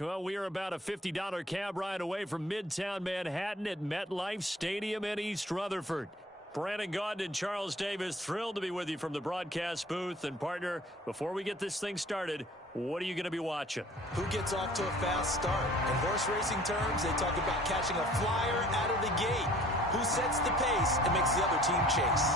Well, we are about a $50 cab ride away from Midtown Manhattan at MetLife Stadium in East Rutherford. Brandon Gaudin and Charles Davis, thrilled to be with you from the broadcast booth. And, partner, before we get this thing started, what are you going to be watching? Who gets off to a fast start? In horse racing terms, they talk about catching a flyer out of the gate. Who sets the pace and makes the other team chase?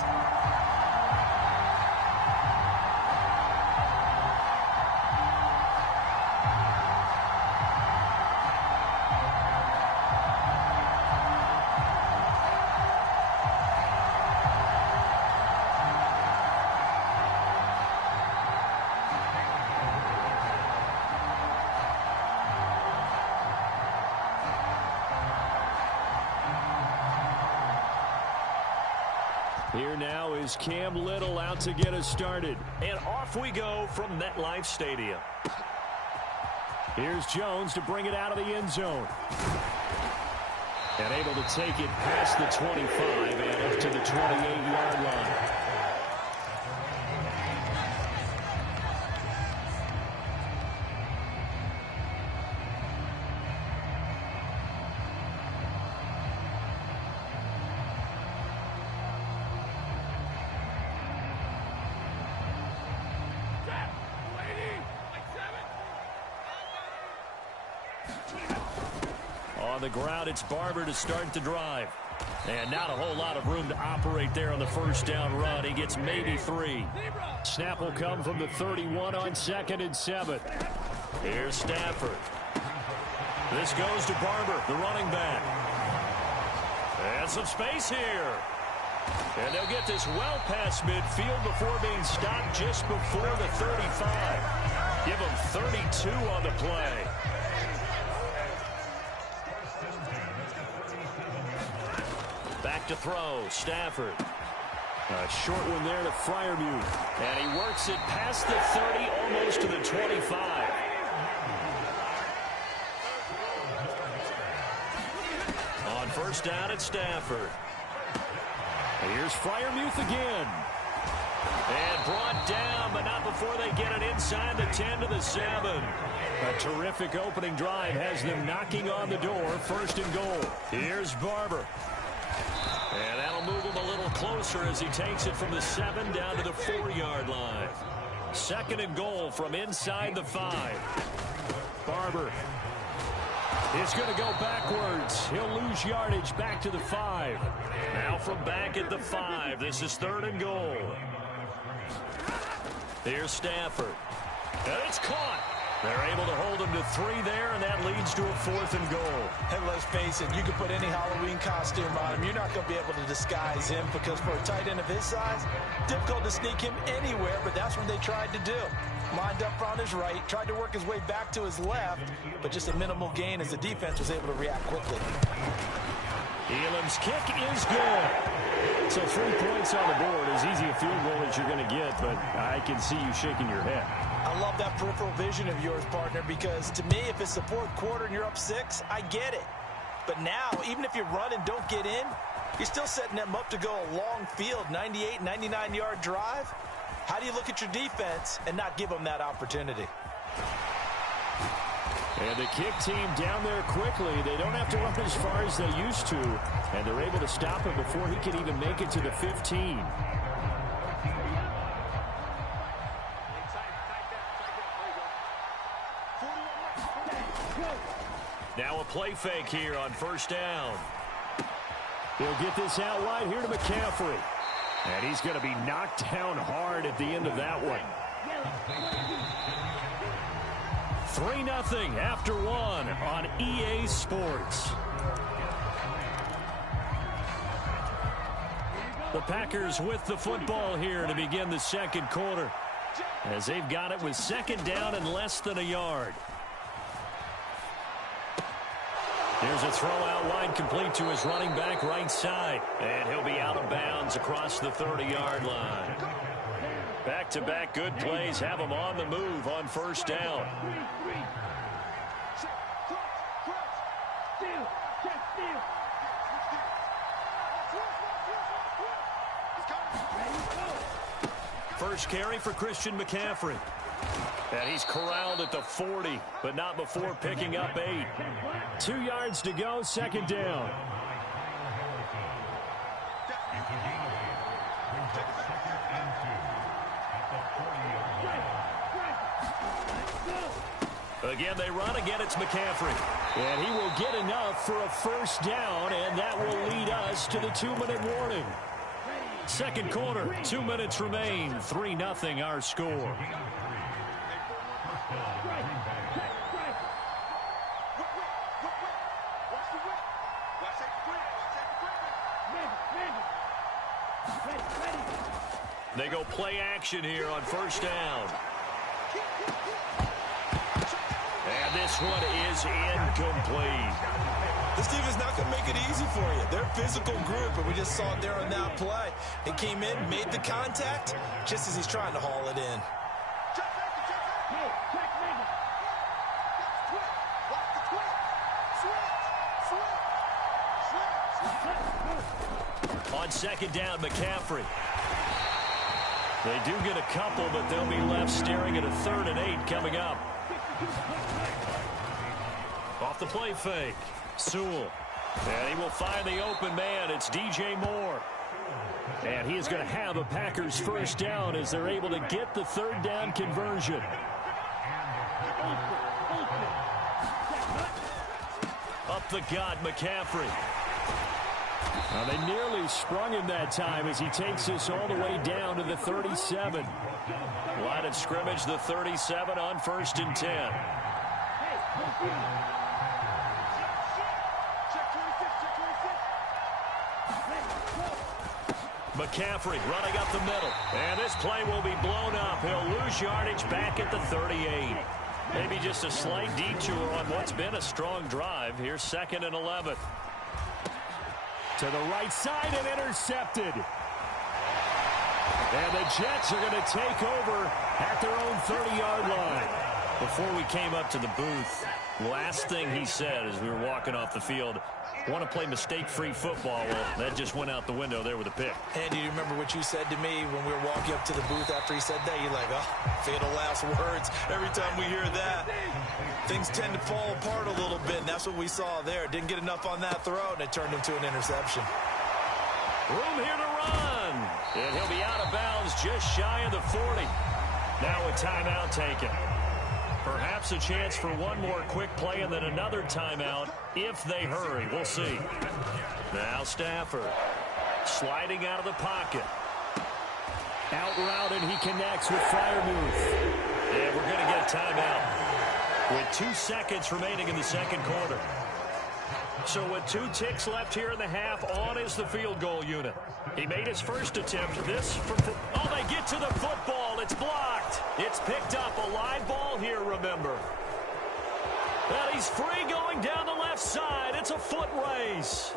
Here now is Cam Little out to get us started. And off we go from MetLife Stadium. Here's Jones to bring it out of the end zone. And able to take it past the 25 and up to the 28-yard line. On the ground, it's Barber to start the drive. And not a whole lot of room to operate there on the first down run. He gets maybe 3. Snap will come from the 31 on 2nd and 7. Here's Stafford. This goes to Barber, the running back. And some space here. And they'll get this well past midfield before being stopped just before the 35. Give them 32 on the play. Back to throw, Stafford. A short one there to Freiermuth. And he works it past the 30, almost to the 25. On first down, it's Stafford. Here's Freiermuth again. And brought down, but not before they get it inside the 10 to the 7. A terrific opening drive has them knocking on the door, 1st and goal. Here's Barber. And that'll move him a little closer as he takes it from the 7 down to the 4-yard line. 2nd and goal from inside the 5. Barber is going to go backwards. He'll lose yardage back to the 5. Now from back at the 5. This is 3rd and goal. Here's Stafford. And it's caught. They're able to hold him to 3 there, and that leads to a 4th and goal. And let's face it, you can put any Halloween costume on him. You're not going to be able to disguise him because for a tight end of his size, difficult to sneak him anywhere, but that's what they tried to do. Lined up on his right, tried to work his way back to his left, but just a minimal gain as the defense was able to react quickly. Elam's kick is good. So 3 points on the board, as easy a field goal as you're going to get, but I can see you shaking your head. I love that peripheral vision of yours, partner, because to me, if it's the 4th quarter and you're up 6, I get it. But now, even if you run and don't get in, you're still setting them up to go a long field, 98, 99-yard drive. How do you look at your defense and not give them that opportunity? And the kick team down there quickly. They don't have to run as far as they used to, and they're able to stop him before he can even make it to the 15. Now a play fake here on first down. He'll get this out wide here to McCaffrey. And he's going to be knocked down hard at the end of that one. 3-0 after 1 on EA Sports. The Packers with the football here to begin the 2nd quarter, as they've got it with 2nd down and less than a yard. Here's a throw out wide, complete to his running back right side. And he'll be out of bounds across the 30-yard line. Back-to-back good plays have him on the move on first down. First carry for Christian McCaffrey. And he's corralled at the 40, but not before picking up 8. 2 yards to go, second down. Again, they run. Again, it's McCaffrey. And he will get enough for a first down, and that will lead us to the 2-minute warning. Second quarter, 2 minutes remain. 3-0 our score. They go play action here on first down. And this one is incomplete. This team is not going to make it easy for you. They're a physical group, and we just saw it there on that play. It came in, made the contact, just as he's trying to haul it in. On second down, McCaffrey. They do get a couple, but they'll be left staring at a 3rd and 8 coming up. Off the play fake. Sewell. And he will find the open man. It's DJ Moore. And he is going to have a Packers first down as they're able to get the 3rd down conversion. Up the gut, McCaffrey. They nearly sprung him that time as he takes this all the way down to the 37. Line of scrimmage, the 37 on 1st and 10. McCaffrey running up the middle. And this play will be blown up. He'll lose yardage back at the 38. Maybe just a slight detour on what's been a strong drive. Here's 2nd and 11. To the right side and intercepted. And the Jets are going to take over at their own 30-yard line. Before we came up to the booth, last thing he said as we were walking off the field, want to play mistake-free football. Well, that just went out the window there with a pick. Andy, do you remember what you said to me when we were walking up to the booth after he said that? You're like, oh, fatal last words. Every time we hear that, things tend to fall apart a little bit, and that's what we saw there. Didn't get enough on that throw, and it turned into an interception. Room here to run. And he'll be out of bounds just shy of the 40. Now a timeout taken. Perhaps a chance for one more quick play and then another timeout if they hurry. We'll see. Now Stafford sliding out of the pocket. Out route, and he connects with Freiermuth. And we're going to get a timeout with 2 seconds remaining in the second quarter. So with 2 ticks left here in the half, on is the field goal unit. He made his first attempt. This from, oh, they get to the football. It's blocked. It's picked up. A live ball here, remember. And he's free going down the left side. It's a foot race.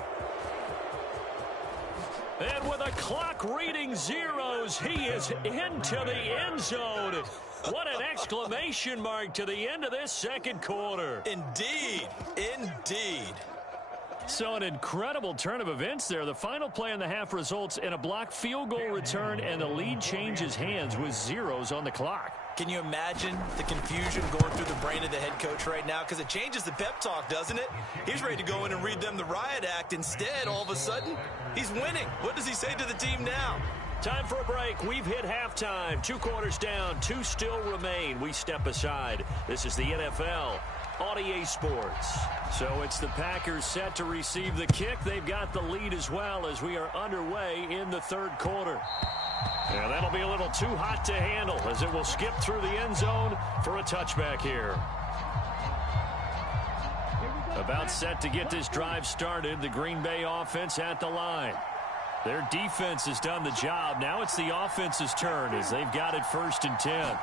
And with a clock reading zeros, he is into the end zone. What an exclamation mark to the end of this second quarter. Indeed. Indeed. So an incredible turn of events there. The final play in the half results in a blocked field goal return, and the lead changes hands with zeros on the clock. Can you imagine the confusion going through the brain of the head coach right now? Because it changes the pep talk, doesn't it? He's ready to go in and read them the riot act. Instead, all of a sudden, he's winning. What does he say to the team now? Time for a break. We've hit halftime. 2 quarters down. 2 still remain. We step aside. This is the NFL on EA Sports. So it's the Packers set to receive the kick. They've got the lead as well as we are underway in the third quarter. And that'll be a little too hot to handle as it will skip through the end zone for a touchback here. About set to get this drive started. The Green Bay offense at the line. Their defense has done the job. Now it's the offense's turn as they've got it 1st and 10.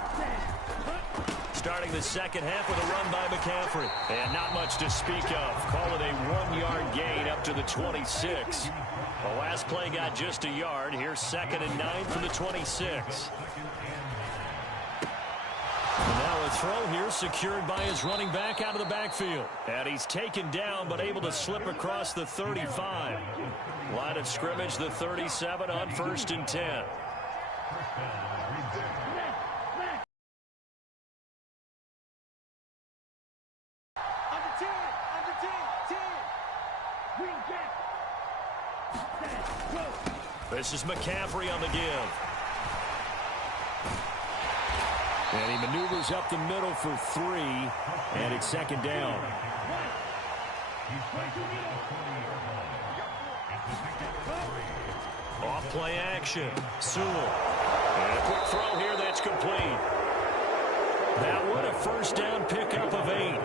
Starting the second half with a run by McCaffrey. And not much to speak of. Call it a 1-yard gain up to the 26. The last play got just a yard. Here's 2nd and 9 from the 26. And now a throw here secured by his running back out of the backfield. And he's taken down but able to slip across the 35. Line of scrimmage, the 37 on 1st and 10. This is McCaffrey on the give. And he maneuvers up the middle for 3, and it's second down. Off play action. Sewell. And a quick throw here that's complete. That one a first down pickup of 8.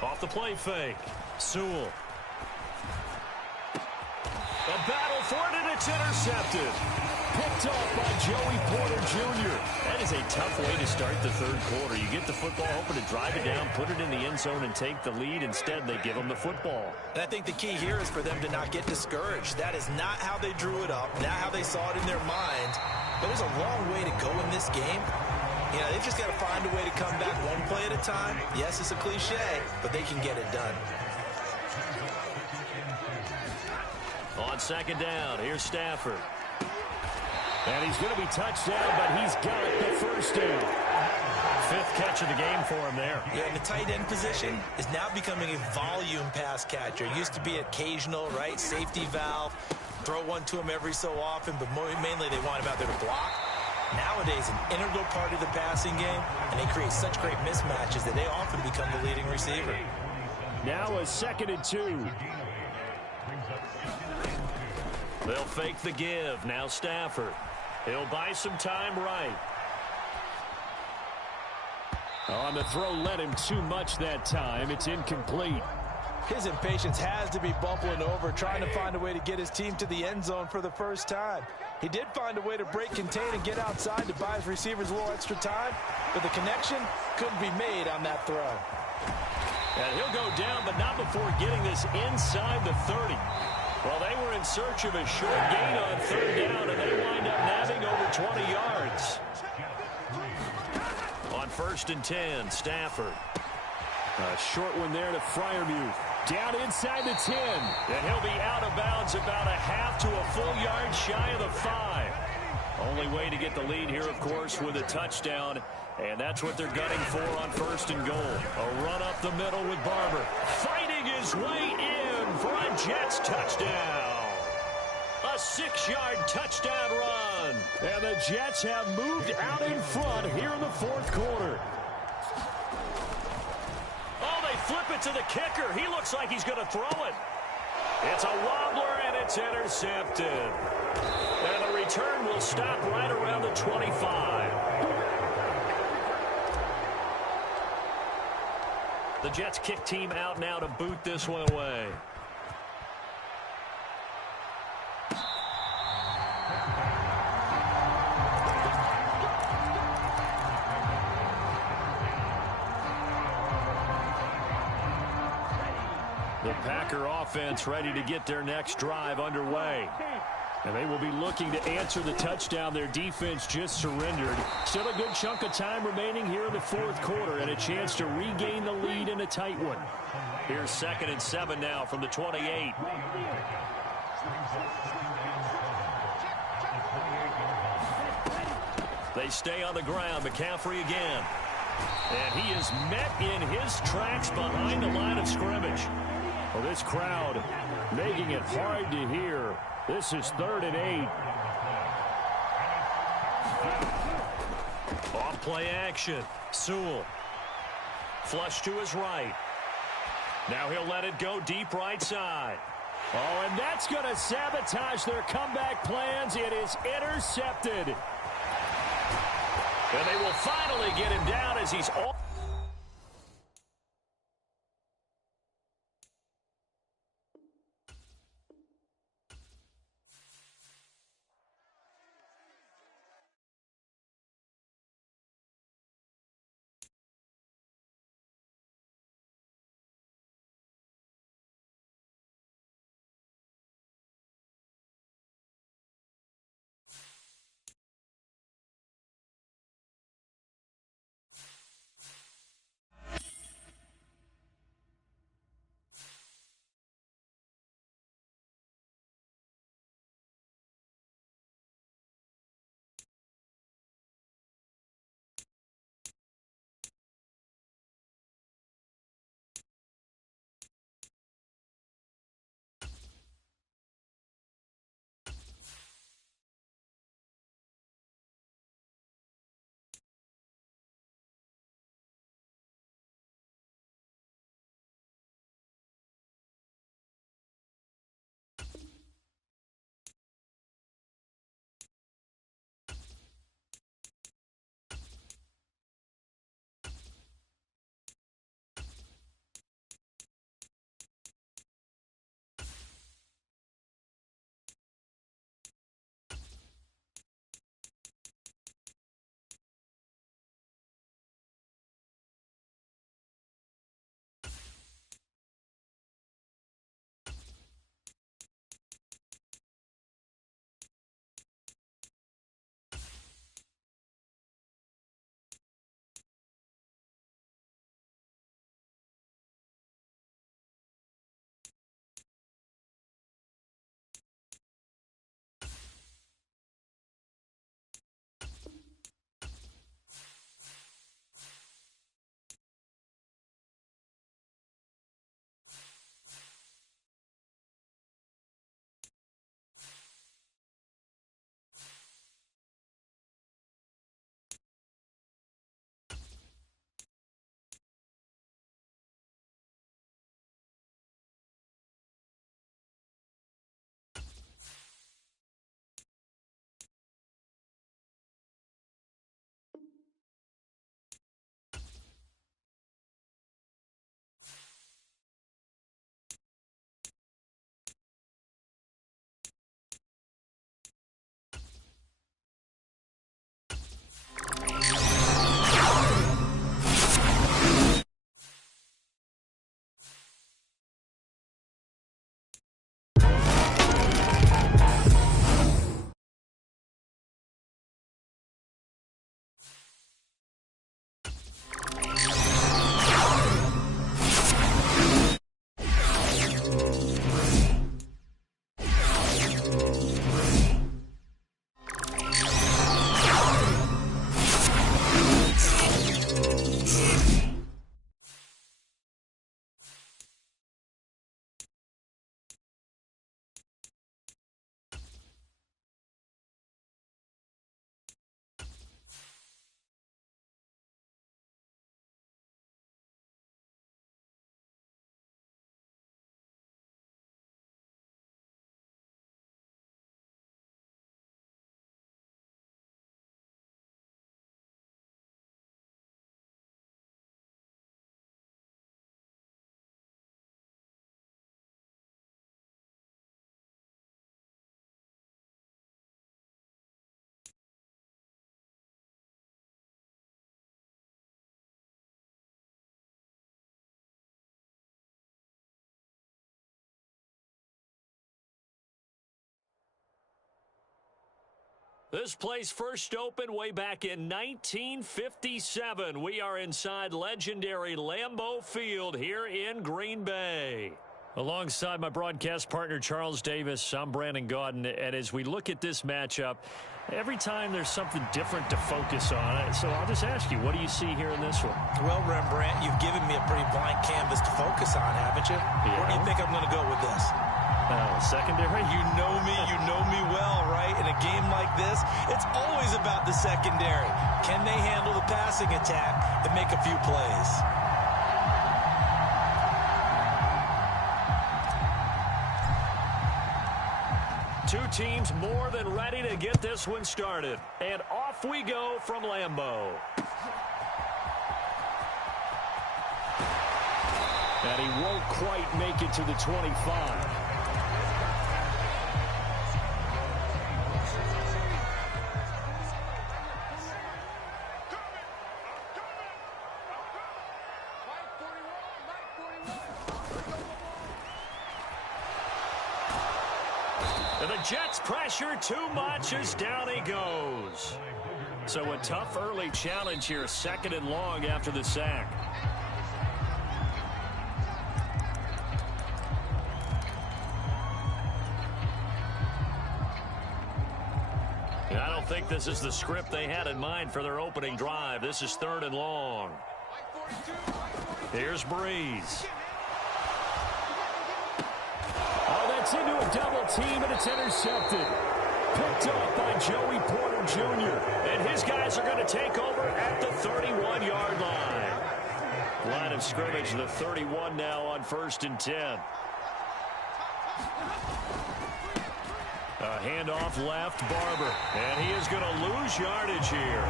Off the play fake. Sewell. A battle for it, and it's intercepted. Picked off by Joey Porter Jr. That is a tough way to start the third quarter. You get the football, hoping to drive it down, put it in the end zone, and take the lead. Instead, they give them the football. And I think the key here is for them to not get discouraged. That is not how they drew it up, not how they saw it in their minds. But there's a long way to go in this game. You know, they've just got to find a way to come back one play at a time. Yes, it's a cliche, but they can get it done. On second down, here's Stafford. And he's going to be touched down, but he's got the first down. 5th catch of the game for him there. Yeah, and the tight end position is now becoming a volume pass catcher. It used to be occasional, right? Safety valve. Throw one to him every so often, but mainly they want him out there to block. Nowadays, an integral part of the passing game, and they create such great mismatches that they often become the leading receiver. Now a 2nd and 2. They'll fake the give. Now Stafford. He'll buy some time right. On the throw, led him too much that time. It's incomplete. His impatience has to be bubbling over, trying to find a way to get his team to the end zone for the first time. He did find a way to break, contain, and get outside to buy his receivers a little extra time, but the connection couldn't be made on that throw. And he'll go down, but not before getting this inside the 30. Well, they were in search of a short gain on 3rd down, and they wind up nabbing over 20 yards. On 1st and 10, Stafford. A short one there to Freiermuth. Down inside the 10. And he'll be out of bounds about a half to a full yard shy of the 5. Only way to get the lead here, of course, with a touchdown. And that's what they're gunning for on 1st and goal. A run up the middle with Barber. Fighting his way in for a Jets touchdown. A 6-yard touchdown run. And the Jets have moved out in front here in the 4th quarter. Oh, they flip it to the kicker. He looks like he's going to throw it. It's a wobbler, and it's intercepted. And the return will stop right around the 25. The Jets kick team out now to boot this one away. The Packer offense ready to get their next drive underway. And they will be looking to answer the touchdown their defense just surrendered. Still a good chunk of time remaining here in the 4th quarter and a chance to regain the lead in a tight one. Here's 2nd and 7 now from the 28. They stay on the ground. McCaffrey again. And he is met in his tracks behind the line of scrimmage. Well, this crowd making it hard to hear. This is 3rd and 8. Off play action. Sewell. Flush to his right. Now he'll let it go deep right side. Oh, and that's going to sabotage their comeback plans. It is intercepted. And they will finally get him down as he's off. This place first opened way back in 1957. We are inside legendary Lambeau Field here in Green Bay. Alongside my broadcast partner, Charles Davis, I'm Brandon Gaudin. And as we look at this matchup, every time there's something different to focus on. So I'll just ask you, what do you see here in this one? Well, Rembrandt, you've given me a pretty blank canvas to focus on, haven't you? Yeah. Where do you think I'm going to go with this? Secondary? You know me well, right? In a game like this, it's always about the secondary. Can they handle the passing attack and make a few plays? Two teams more than ready to get this one started. And off we go from Lambeau. And he won't quite make it to the 25. The Jets pressure too much as down he goes. So a tough early challenge here, 2nd and long after the sack. I don't think this is the script they had in mind for their opening drive. This is 3rd and long. Here's Breeze. It's into a double team, and it's intercepted. Picked up by Joey Porter Jr. And his guys are going to take over at the 31-yard line. Line of scrimmage, the 31 now on 1st and 10. A handoff left, Barber. And he is going to lose yardage here.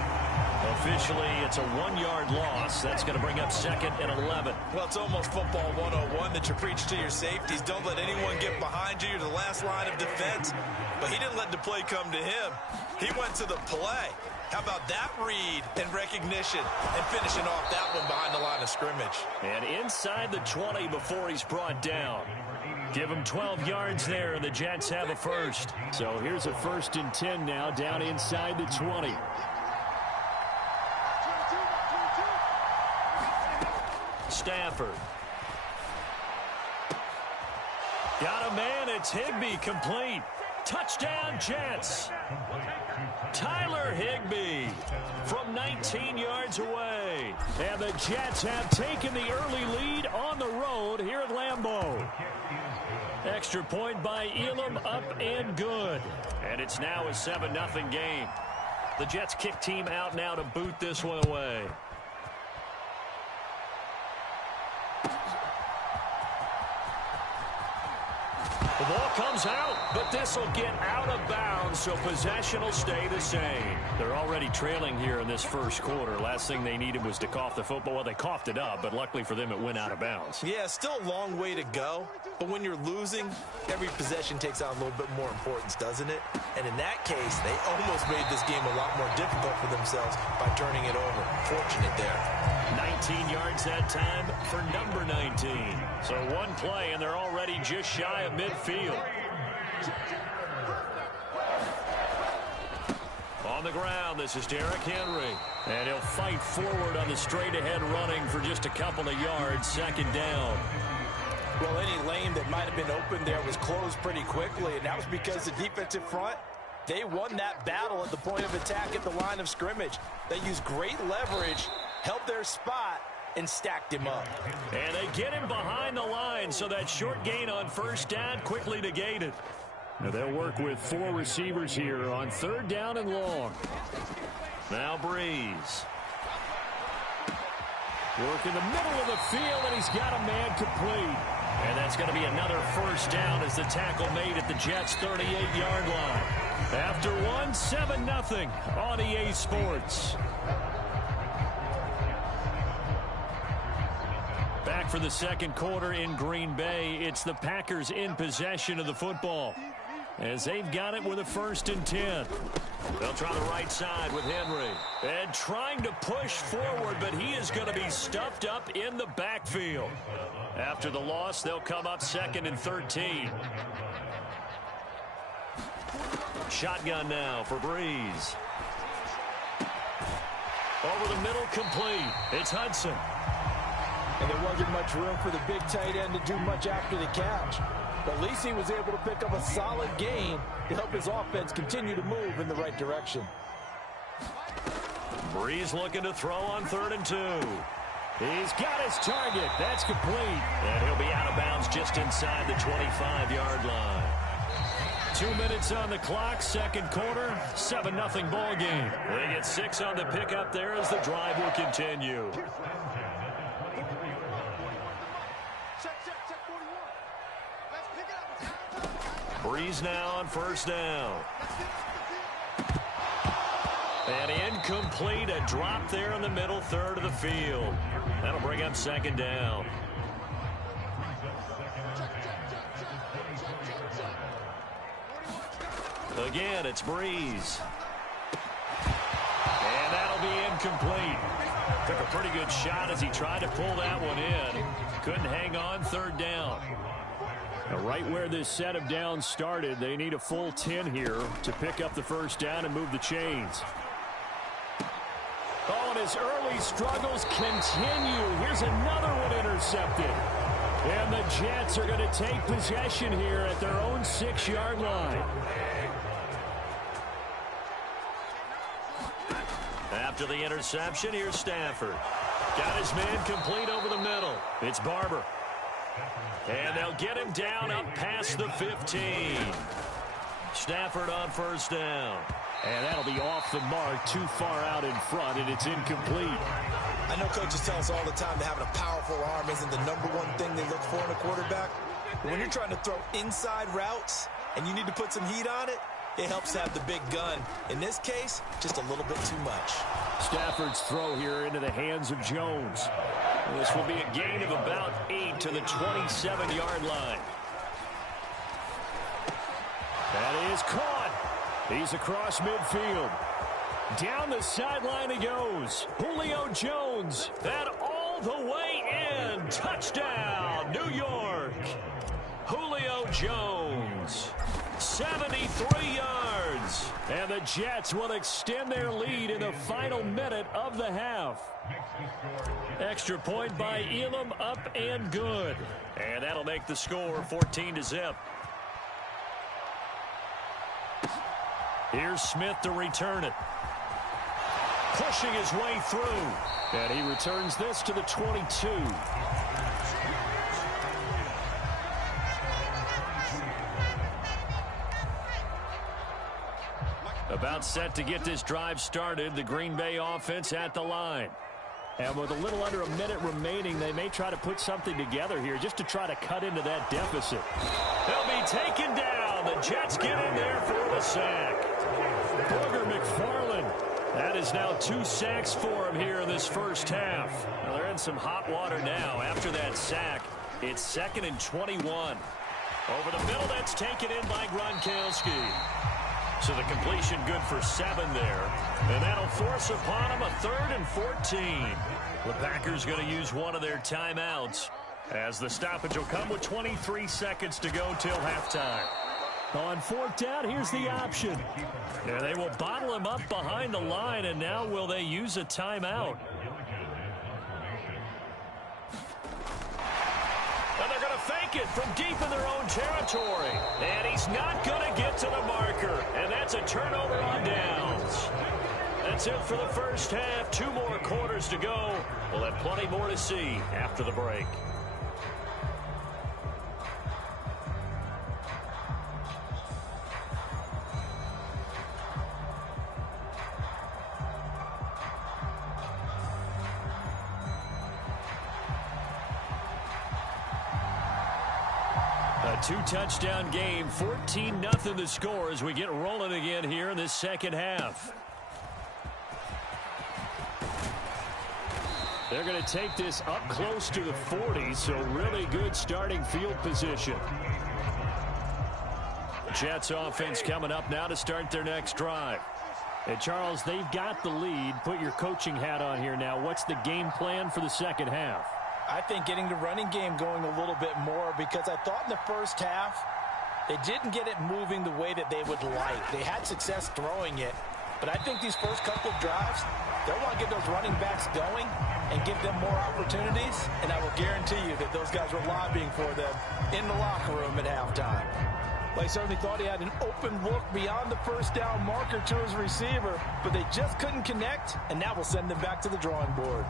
Officially, it's a 1-yard loss. That's going to bring up 2nd and 11. Well, it's almost football 101 that you preach to your safeties. Don't let anyone get behind you. You're the last line of defense. But he didn't let the play come to him. He went to the play. How about that read and recognition and finishing off that one behind the line of scrimmage? And inside the 20 before he's brought down. Give him 12 yards there, and the Jets have a first. So here's a 1st and 10 now, down inside the 20. Stafford. Got a man, it's Higbee, complete. Touchdown, Jets. Tyler Higbee from 19 yards away. And the Jets have taken the early lead on the road here at Lambeau. Extra point by Elam, up and good. And it's now a 7-0 game. The Jets kick team out now to boot this one away. The ball comes out, but this will get out of bounds, so possession will stay the same. They're already trailing here in this first quarter. Last thing they needed was to cough the football. Well, they coughed it up, but luckily for them, it went out of bounds. Yeah, still a long way to go, but when you're losing, every possession takes on a little bit more importance, doesn't it? And in that case, they almost made this game a lot more difficult for themselves by turning it over. Fortunate there. 19 yards that time for number 19. So one play, and they're already just shy of midfield. On the ground, this is Derrick Henry. And he'll fight forward on the straight-ahead running for just a couple of yards, 2nd down. Well, any lane that might have been open there was closed pretty quickly, and that was because the defensive front, they won that battle at the point of attack at the line of scrimmage. They used great leverage, held their spot, and stacked him up. And they get him behind the line, so that short gain on 1st down quickly negated. Now they'll work with 4 receivers here on 3rd down and long. Now Breeze. Work in the middle of the field, and he's got a man complete. And that's going to be another 1st down as the tackle made at the Jets' 38-yard line. After one, 7-0 on EA Sports. Back for the 2nd quarter in Green Bay. It's the Packers in possession of the football, as they've got it with a 1st and 10. They'll try the right side with Henry. And trying to push forward, but he is going to be stuffed up in the backfield. After the loss, they'll come up 2nd and 13. Shotgun now for Breeze. Over the middle, complete. It's Hudson. And there wasn't much room for the big tight end to do much after the catch. But at least he was able to pick up a solid gain to help his offense continue to move in the right direction. Breeze looking to throw on 3rd and 2. He's got his target. That's complete. And he'll be out of bounds just inside the 25-yard line. 2 minutes on the clock, second quarter, 7-0 ball game. They get 6 on the pickup there as the drive will continue. Breeze now on 1st down. And incomplete, a drop there in the middle third of the field. That'll bring up 2nd down. Again, it's Breeze. And that'll be incomplete. Took a pretty good shot as he tried to pull that one in. Couldn't hang on, 3rd down. Now, right where this set of downs started, they need a full 10 here to pick up the 1st down and move the chains. Oh, and his early struggles continue. Here's another one intercepted. And the Jets are going to take possession here at their own 6-yard line. After the interception, here's Stafford. Got his man complete over the middle. It's Barber. And they'll get him down up past the 15. Stafford on 1st down. And that'll be off the mark, too far out in front, and it's incomplete. I know coaches tell us all the time that having a powerful arm isn't the #1 thing they look for in a quarterback. But when you're trying to throw inside routes and you need to put some heat on it, it helps have the big gun. In this case, just a little bit too much. Stafford's throw here into the hands of Jones. This will be a gain of about 8 to the 27-yard line. That is caught. He's across midfield. Down the sideline he goes. Julio Jones. That all the way in. Touchdown, New York. Julio Jones. 73 yards. And the Jets will extend their lead in the final minute of the half. Extra point by Elam, up and good. And that'll make the score 14-0. Here's Smith to return it. Pushing his way through. And he returns this to the 22. About set to get this drive started, the Green Bay offense at the line. And with a little under a minute remaining, they may try to put something together here just to try to cut into that deficit. They'll be taken down. The Jets get in there for the sack. Booger McFarland. That is now 2 sacks for him here in this first half. Now they're in some hot water now after that sack. It's 2nd and 21. Over the middle, that's taken in by Gronkowski. So the completion good for 7 there. And that'll force upon him a 3rd and 14. The Packers going to use one of their timeouts as the stoppage will come with 23 seconds to go till halftime. On 4th down, here's the option. Yeah, they will bottle him up behind the line, and now will they use a timeout? And they're going to fake it from deep in their own territory. And he's not going to get to the marker. And that's a turnover on downs. That's it for the first half. 2 more quarters to go. We'll have plenty more to see after the break. A 2-touchdown game, 14-0 the score as we get rolling again here in this second half. They're going to take this up close to the 40, so really good starting field position. Jets offense coming up now to start their next drive. And Charles, they've got the lead. Put your coaching hat on here now. What's the game plan for the second half? I think getting the running game going a little bit more, because I thought in the first half They didn't get it moving the way that they would like. They had success throwing it, but I think these first couple of drives, they'll want to get those running backs going and give them more opportunities, and I will guarantee you that those guys were lobbying for them in the locker room at halftime. Well, he certainly thought he had an open look beyond the first down marker to his receiver, but they just couldn't connect, and now we'll send them back to the drawing board.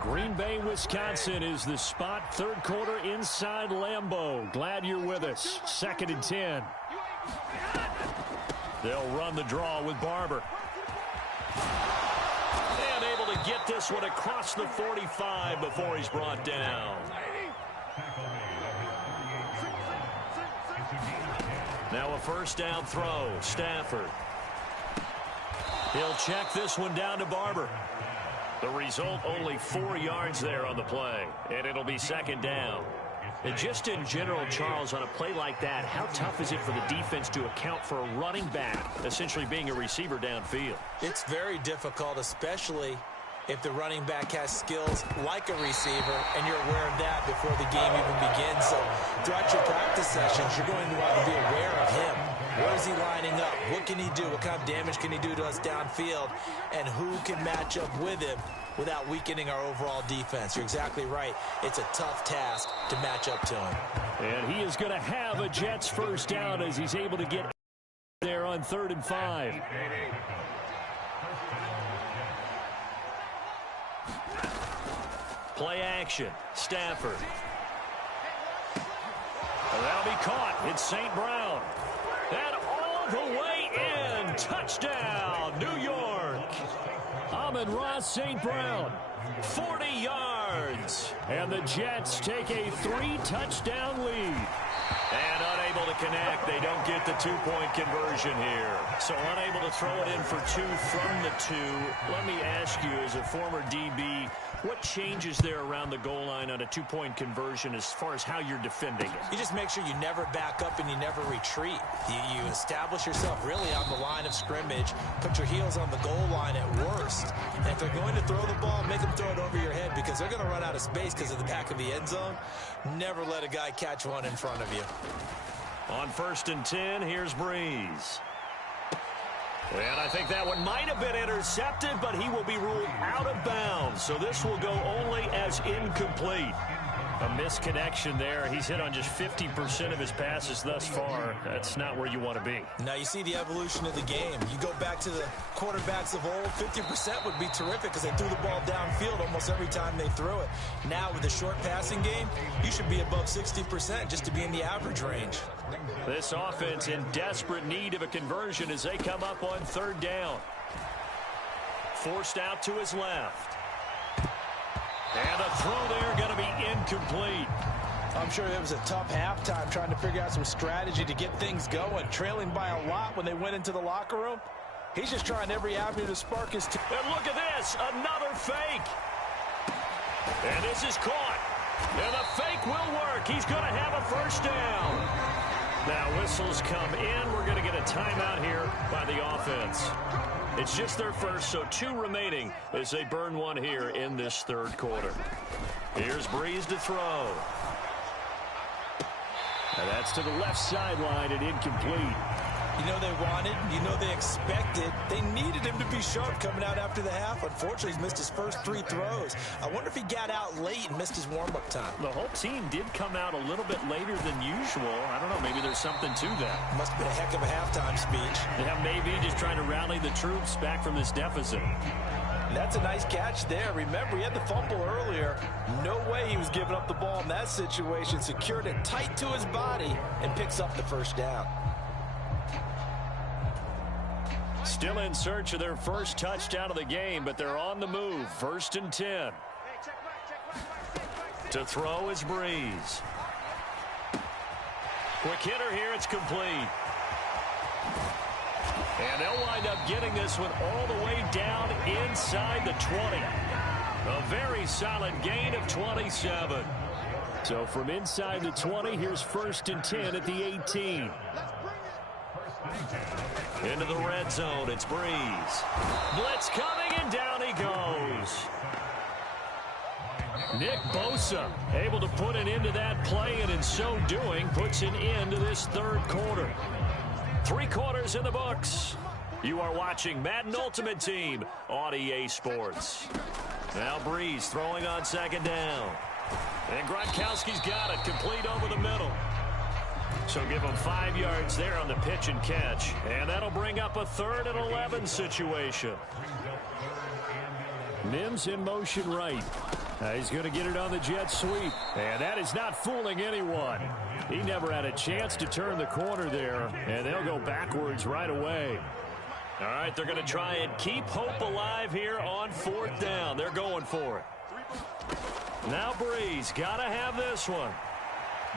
Green Bay, Wisconsin is the spot. Third quarter inside Lambeau. Glad you're with us. 2nd and 10. They'll run the draw with Barber. And able to get this one across the 45 before he's brought down. Now a first down throw. Stafford. He'll check this one down to Barber. The result, only 4 yards there on the play, and it'll be 2nd down. And just in general, Charles, on a play like that, how tough is it for the defense to account for a running back essentially being a receiver downfield? It's very difficult, especially if the running back has skills like a receiver, and you're aware of that before the game even begins. So throughout your practice sessions, you're going to want to be aware of him. Where is he lining up? What can he do? What kind of damage can he do to us downfield? And who can match up with him without weakening our overall defense? You're exactly right. It's a tough task to match up to him. And he is going to have a Jets first down as he's able to get there on 3rd and 5. Play action. Stafford. And that'll be caught. It's St. Brown. And all the way in. Touchdown, New York. Amon-Ra St. Brown. 40 yards. And the Jets take a 3-touchdown lead. And unable to connect. They don't get the 2-point conversion here. So unable to throw it in for 2 from the 2. Let me ask you, as a former DB, what changes there around the goal line on a 2-point conversion as far as how you're defending it? You just make sure you never back up and you never retreat. You establish yourself really on the line of scrimmage, put your heels on the goal line at worst. And if they're going to throw the ball, make them throw it over your head because they're going to run out of space because of the back of the end zone. Never let a guy catch one in front of you. On 1st and 10, here's Breeze. And I think that one might have been intercepted, but he will be ruled out of bounds. So this will go only as incomplete. A misconnection there. He's hit on just 50% of his passes thus far. That's not where you want to be. Now you see the evolution of the game. You go back to the quarterbacks of old, 50% would be terrific because they threw the ball downfield almost every time they threw it. Now with the short passing game, you should be above 60% just to be in the average range. This offense in desperate need of a conversion as they come up on 3rd down. Forced out to his left. And a throw there going to be incomplete. I'm sure it was a tough halftime trying to figure out some strategy to get things going. Trailing by a lot when they went into the locker room. He's just trying every avenue to spark his team. And look at this, another fake. And this is caught. And the fake will work. He's going to have a first down. Now whistles come in. We're going to get a timeout here by the offense. It's just their first, so 2 remaining as they burn one here in this 3rd quarter. Here's Breeze to throw. And that's to the left sideline and incomplete. You know they wanted, you know they expected. They needed him to be sharp coming out after the half. Unfortunately, he's missed his first 3 throws. I wonder if he got out late and missed his warm-up time. The whole team did come out a little bit later than usual. I don't know, maybe there's something to that. Must have been a heck of a halftime speech. Yeah, maybe just trying to rally the troops back from this deficit. That's a nice catch there. Remember, he had the fumble earlier. No way he was giving up the ball in that situation. Secured it tight to his body and picks up the first down. Still in search of their first touchdown of the game, but they're on the move. 1st and 10. To throw is Breeze. Quick hitter here, it's complete. And they'll wind up getting this one all the way down inside the 20. A very solid gain of 27. So from inside the 20, here's 1st and 10 at the 18. Into the red zone, it's Breeze. Blitz coming, and down he goes. Nick Bosa able to put an end to that play, and in so doing puts an end to this third quarter. 3 quarters in the books. You are watching Madden Ultimate Team on EA Sports. Now Breeze throwing on second down. And Gronkowski's got it, complete over the middle. So give him 5 yards there on the pitch and catch. And that'll bring up a 3rd and 11 situation. Mims in motion right. He's going to get it on the jet sweep. And that is not fooling anyone. He never had a chance to turn the corner there. And they'll go backwards right away. All right, they're going to try and keep hope alive here on 4th down. They're going for it. Now Breeze got to have this one.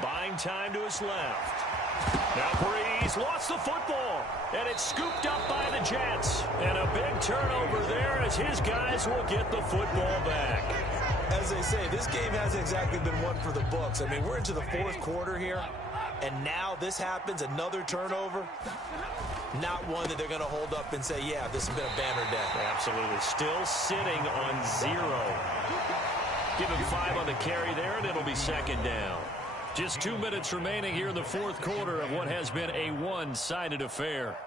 Buying time to his left. Now Breeze lost the football. And it's scooped up by the Jets. And a big turnover there as his guys will get the football back. As they say, this game hasn't exactly been one for the books. I mean, we're into the 4th quarter here. And now this happens, another turnover. Not one that they're going to hold up and say, yeah, this has been a banner day. Absolutely. Still sitting on 0. Give him 5 on the carry there, and it'll be 2nd down. Just 2 minutes remaining here in the 4th quarter of what has been a one-sided affair.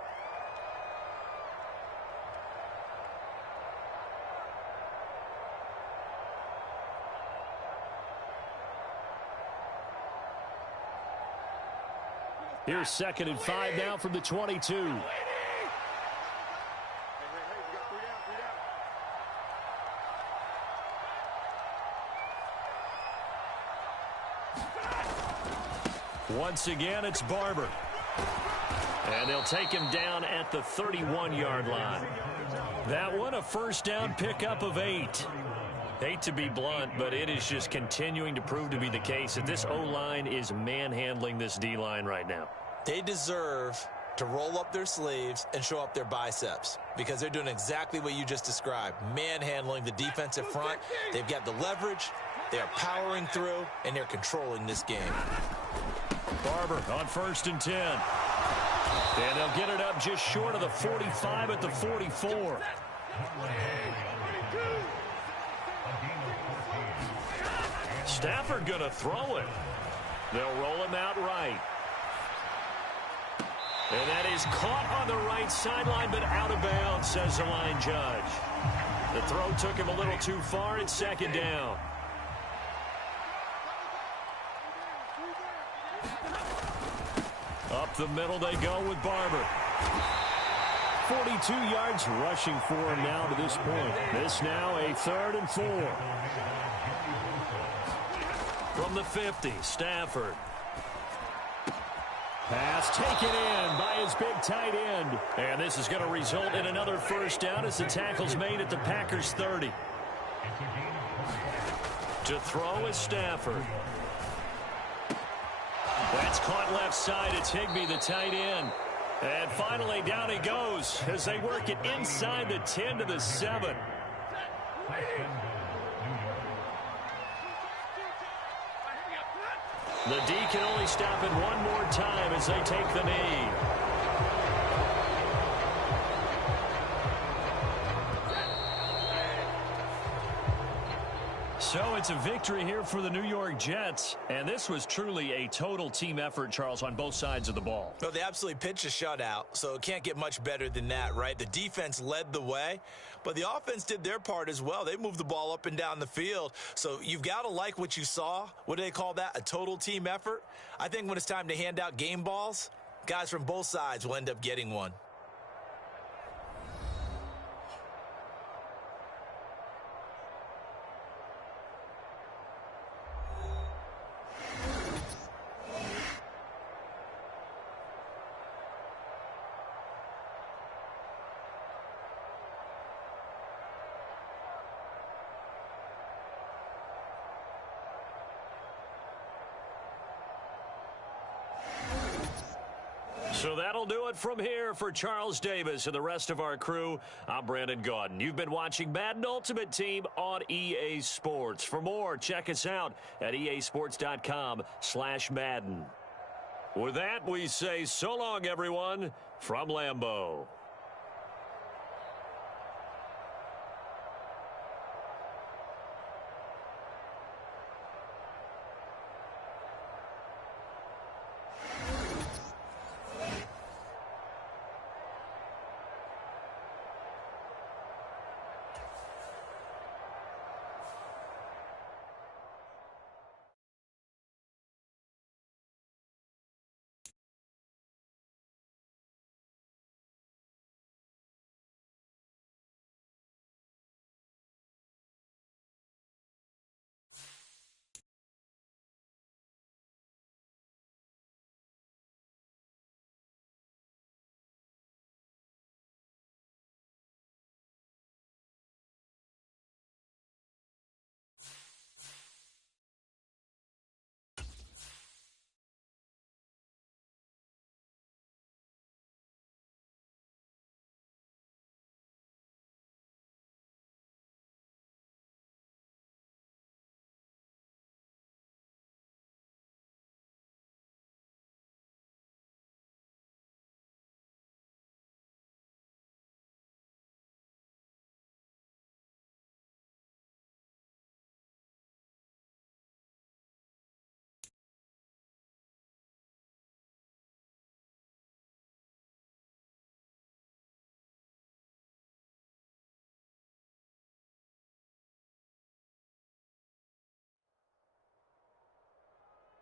Here's 2nd and 5 now from the 22. Once again, it's Barber. And they'll take him down at the 31-yard line. That one, a 1st down pickup of 8. Hate to be blunt, but it is just continuing to prove to be the case that this O-line is manhandling this D-line right now. They deserve to roll up their sleeves and show up their biceps because they're doing exactly what you just described, manhandling the defensive front. They've got the leverage, they're powering through, and they're controlling this game. Barber on 1st and 10. And they'll get it up just short of the 45 at the 44. Stafford going to throw it. They'll roll him out right. And that is caught on the right sideline, but out of bounds, says the line judge. The throw took him a little too far. It's 2nd down. Up the middle they go with Barber. 42 yards rushing for him now to this point. This now a 3rd and 4. From the 50, Stafford. Pass taken in by his big tight end. And this is going to result in another 1st down as the tackle's made at the Packers' 30. To throw is Stafford. That's caught left side. It's Higbee, the tight end. And finally, down he goes as they work it inside the 10 to the 7. The D can only stop it one more time as they take the knee. So it's a victory here for the New York Jets, and this was truly a total team effort, Charles, on both sides of the ball. Well, they absolutely pitched a shutout, so it can't get much better than that, right? The defense led the way, but the offense did their part as well. They moved the ball up and down the field, so you've got to like what you saw. What do they call that? A total team effort? I think when it's time to hand out game balls, guys from both sides will end up getting one. So that'll do it from here for Charles Davis and the rest of our crew. I'm Brandon Gaudin. You've been watching Madden Ultimate Team on EA Sports. For more, check us out at easports.com/Madden. With that, we say so long, everyone, from Lambeau.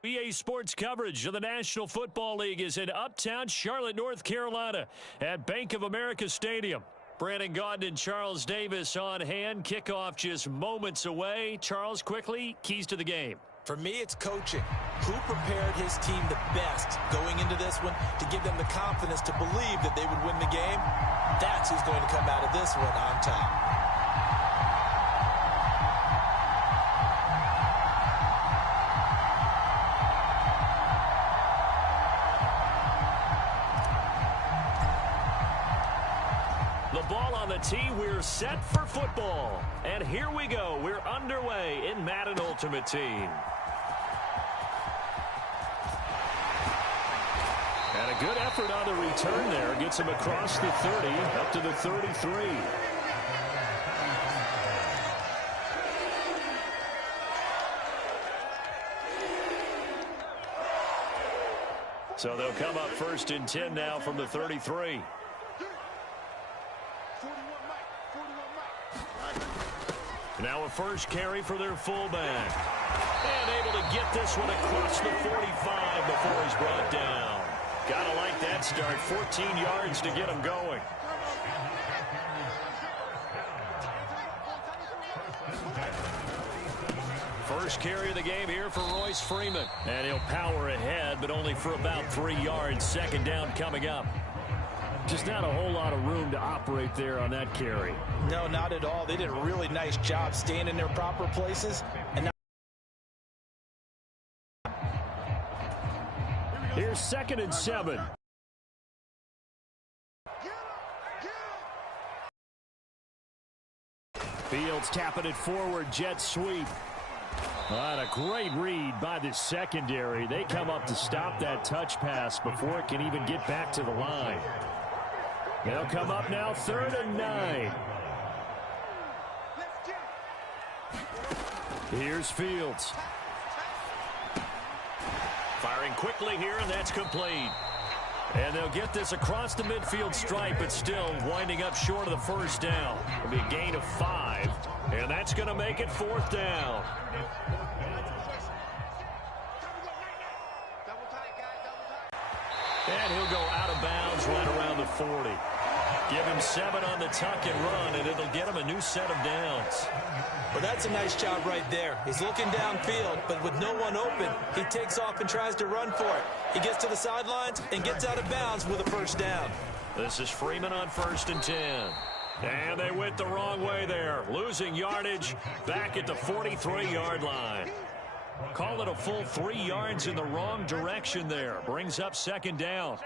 EA Sports coverage of the National Football League is in uptown Charlotte, North Carolina at Bank of America Stadium. Brandon Gaudin and Charles Davis on hand. Kickoff just moments away. Charles, quickly, keys to the game. For me, it's coaching. Who prepared his team the best going into this one to give them the confidence to believe that they would win the game? That's who's going to come out of this one on top. The ball on the tee, we're set for football. And here we go. We're underway in Madden Ultimate Team. And a good effort on the return there. Gets him across the 30, up to the 33. So they'll come up 1st and 10 now from the 33. Now a first carry for their fullback. And able to get this one across the 45 before he's brought down. Gotta like that start. 14 yards to get him going. First carry of the game here for Royce Freeman. And he'll power ahead, but only for about 3 yards. Second down coming up. Just not a whole lot of room to operate there on that carry. No, not at all. They did a really nice job staying in their proper places. And now here's 2nd and 7. Fields tapping it forward, jet sweep. And a great read by the secondary. They come up to stop that touch pass before it can even get back to the line. They'll come up now 3rd and 9. Here's Fields. Firing quickly here, and that's complete. And they'll get this across the midfield stripe, but still winding up short of the first down. It'll be a gain of 5, and that's going to make it 4th down. And he'll go out of bounds right around the 40. Give him 7 on the tuck and run, and it'll get him a new set of downs. Well, that's a nice job right there. He's looking downfield, but with no one open, he takes off and tries to run for it. He gets to the sidelines and gets out of bounds with a first down. This is Freeman on 1st and 10. And they went the wrong way there. Losing yardage back at the 43-yard line. Call it a full 3 yards in the wrong direction there. Brings up 2nd down.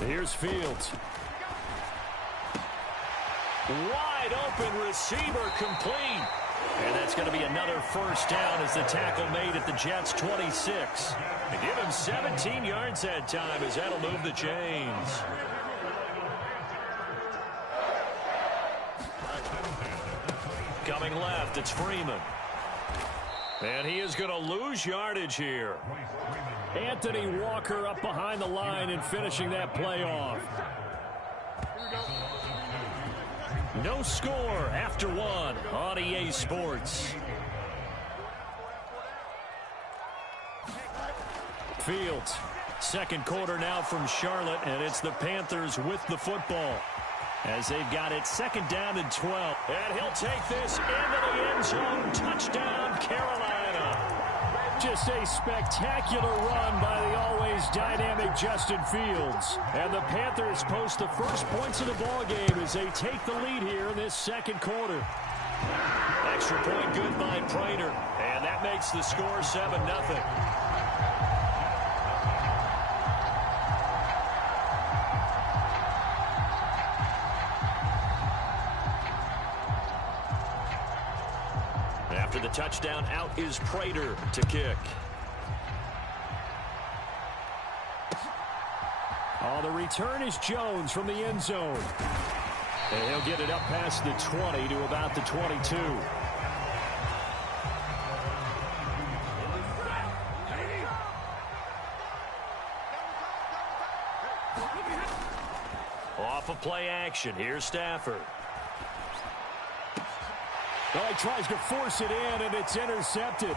Here's Fields. Wide open receiver complete. And that's going to be another first down as the tackle made at the Jets' 26. They give him 17 yards that time as that'll move the chains. Coming left, it's Freeman. And he is going to lose yardage here. Anthony Walker up behind the line and finishing that play off. No score after 1 on EA Sports. Fields, 2nd quarter now from Charlotte, and it's the Panthers with the football as they've got it 2nd down and 12. And he'll take this into the end zone. Touchdown, Carolina. Just a spectacular run by the always dynamic Justin Fields. And the Panthers post the first points of the ballgame as they take the lead here in this 2nd quarter. Extra point good by Prater. And that makes the score 7-0. After the touchdown, out is Prater to kick. Oh, the return is Jones from the end zone. And he'll get it up past the 20 to about the 22. Off of play action, here's Stafford. Oh, he tries to force it in, and it's intercepted.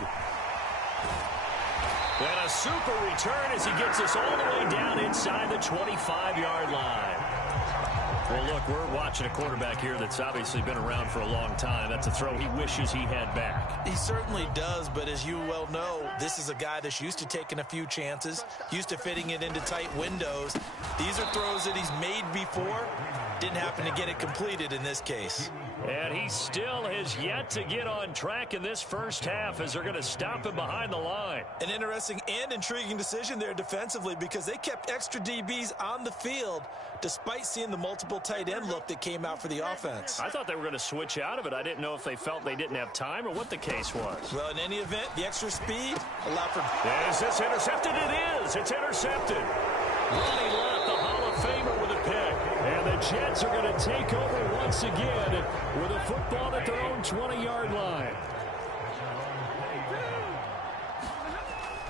And a super return as he gets us all the way down inside the 25-yard line. Well, look, we're watching a quarterback here that's obviously been around for a long time. That's a throw he wishes he had back. He certainly does, but as you well know, this is a guy that's used to taking a few chances, used to fitting it into tight windows. These are throws that he's made before. Didn't happen to get it completed in this case. And he still has yet to get on track in this first half as they're going to stop him behind the line. An interesting and intriguing decision there defensively because they kept extra DBs on the field despite seeing the multiple tight end look that came out for the offense. I thought they were going to switch out of it. I didn't know if they felt they didn't have time or what the case was. Well, in any event, the extra speed allowed for... Is this intercepted? It is. It's intercepted. Ronnie Lott, the Hall of Famer, with a pick. And the Jets are going to take over once again with a football at their own 20-yard line.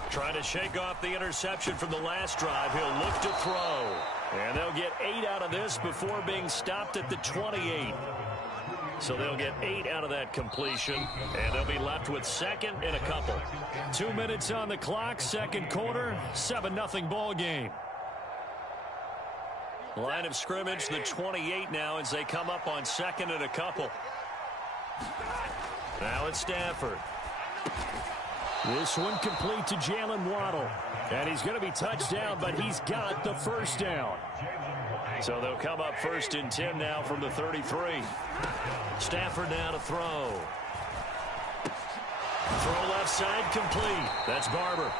Trying to shake off the interception from the last drive. He'll look to throw. And they'll get 8 out of this before being stopped at the 28. So they'll get 8 out of that completion. And they'll be left with second and a couple. 2 minutes on the clock, second quarter, 7-0 ball game. Line of scrimmage, the 28 now as they come up on second and a couple. Now it's Stafford. This one complete to Jalen Waddle. And he's going to be touched down, but he's got the first down. So they'll come up first and 10 now from the 33. Stafford now to throw. Throw left side complete. That's Barber.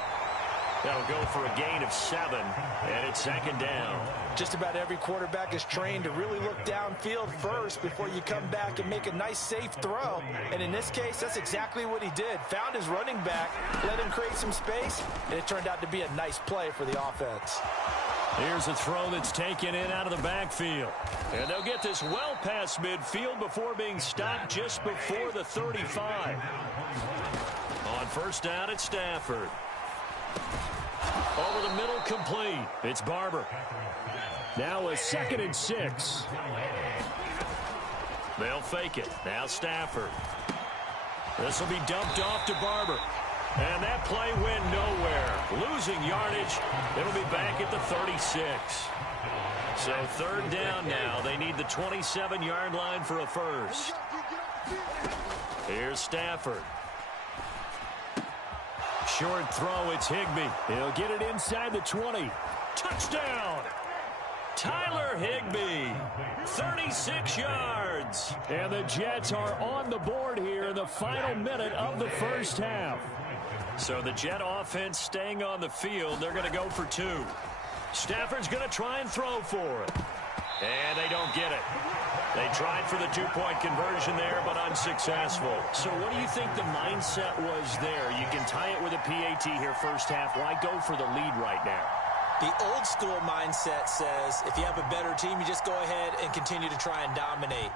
That'll go for a gain of 7, and it's second down. Just about every quarterback is trained to really look downfield first before you come back and make a nice, safe throw. And in this case, that's exactly what he did. Found his running back, let him create some space, and it turned out to be a nice play for the offense. Here's a throw that's taken in out of the backfield. And they'll get this well past midfield before being stopped just before the 35. On first down, it's Stafford. Over the middle, complete. It's Barber. Now a 2nd and 6. They'll fake it. Now Stafford. This will be dumped off to Barber. And that play went nowhere. Losing yardage. It'll be back at the 36. So third down now. They need the 27-yard line for a first. Here's Stafford. Short throw, it's Higbee. He'll get it inside the 20. Touchdown! Tyler Higbee, 36 yards. And the Jets are on the board here in the final minute of the first half. So the Jet offense staying on the field. They're going to go for 2. Stafford's going to try and throw for it. And they don't get it. They tried for the 2-point conversion there, but unsuccessful. So what do you think the mindset was there? You can tie it with a PAT here first half. Why go for the lead right now? The old school mindset says if you have a better team, you just go ahead and continue to try and dominate.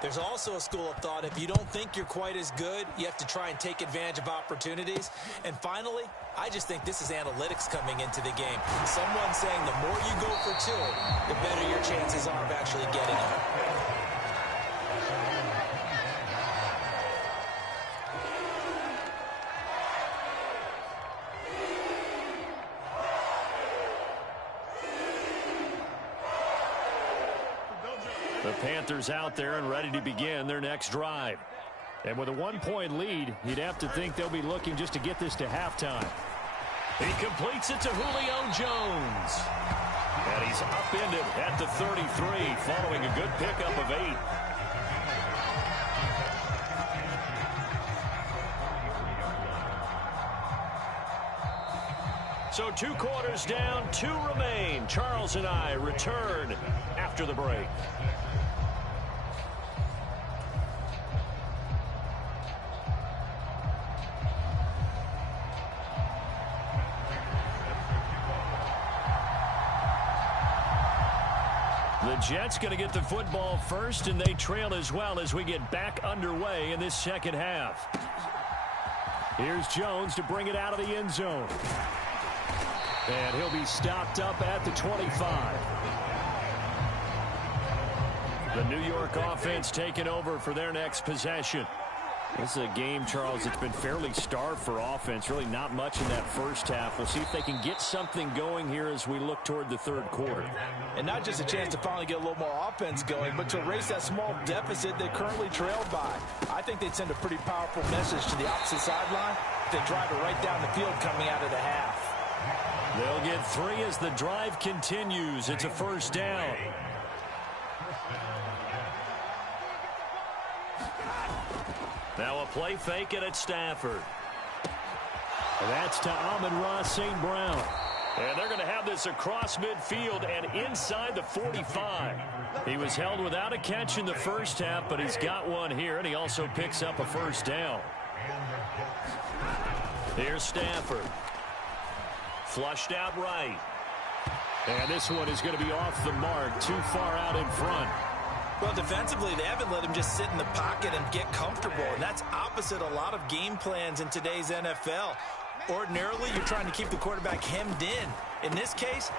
There's also a school of thought, if you don't think you're quite as good, you have to try and take advantage of opportunities. And finally, I just think this is analytics coming into the game. Someone saying the more you go for 2, the better your chances are of actually getting it. The Panthers out there and ready to begin their next drive. And with a 1-point lead, you'd have to think they'll be looking just to get this to halftime. He completes it to Julio Jones. And he's upended at the 33 following a good pickup of 8. So 2 quarters down, 2 remain. Charles and I return after the break. The Jets going to get the football first, and they trail as well as we get back underway in this second half. Here's Jones to bring it out of the end zone. And he'll be stopped up at the 25. The New York offense taking over for their next possession. This is a game, Charles, it's been fairly starved for offense. Really not much in that first half. We'll see if they can get something going here as we look toward the third quarter. And not just a chance to finally get a little more offense going, but to erase that small deficit they currently trailed by. I think they'd send a pretty powerful message to the opposite sideline if they drive it right down the field coming out of the half. They'll get 3 as the drive continues. It's a first down. Now a play fake it at Stafford. That's to Amon-Ra St. Brown. And they're going to have this across midfield and inside the 45. He was held without a catch in the first half, but he's got one here, and he also picks up a first down. Here's Stafford. Flushed out right. And this one is going to be off the mark, too far out in front. Well, defensively, they haven't let him just sit in the pocket and get comfortable, and that's opposite a lot of game plans in today's NFL. Ordinarily, you're trying to keep the quarterback hemmed in. In this case,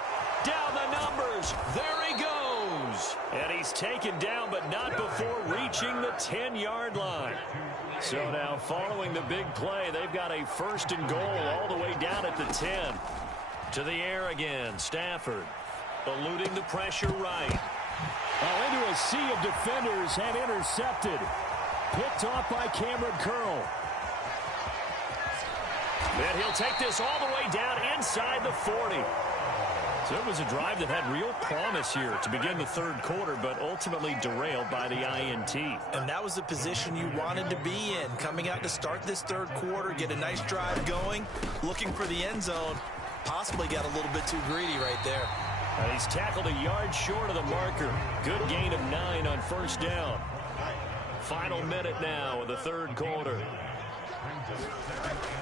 down the numbers. There he goes. And he's taken down, but not before reaching the 10-yard line. So now, following the big play, they've got a first and goal all the way down at the 10. To the air again, Stafford. Eluding the pressure right. Into a sea of defenders and intercepted. Picked off by Cameron Curl. And he'll take this all the way down inside the 40. So it was a drive that had real promise here to begin the third quarter, but ultimately derailed by the INT. And that was the position you wanted to be in. Coming out to start this third quarter, get a nice drive going, looking for the end zone. Possibly got a little bit too greedy right there. And he's tackled a yard short of the marker. Good gain of 9 on first down. Final minute now of the third quarter.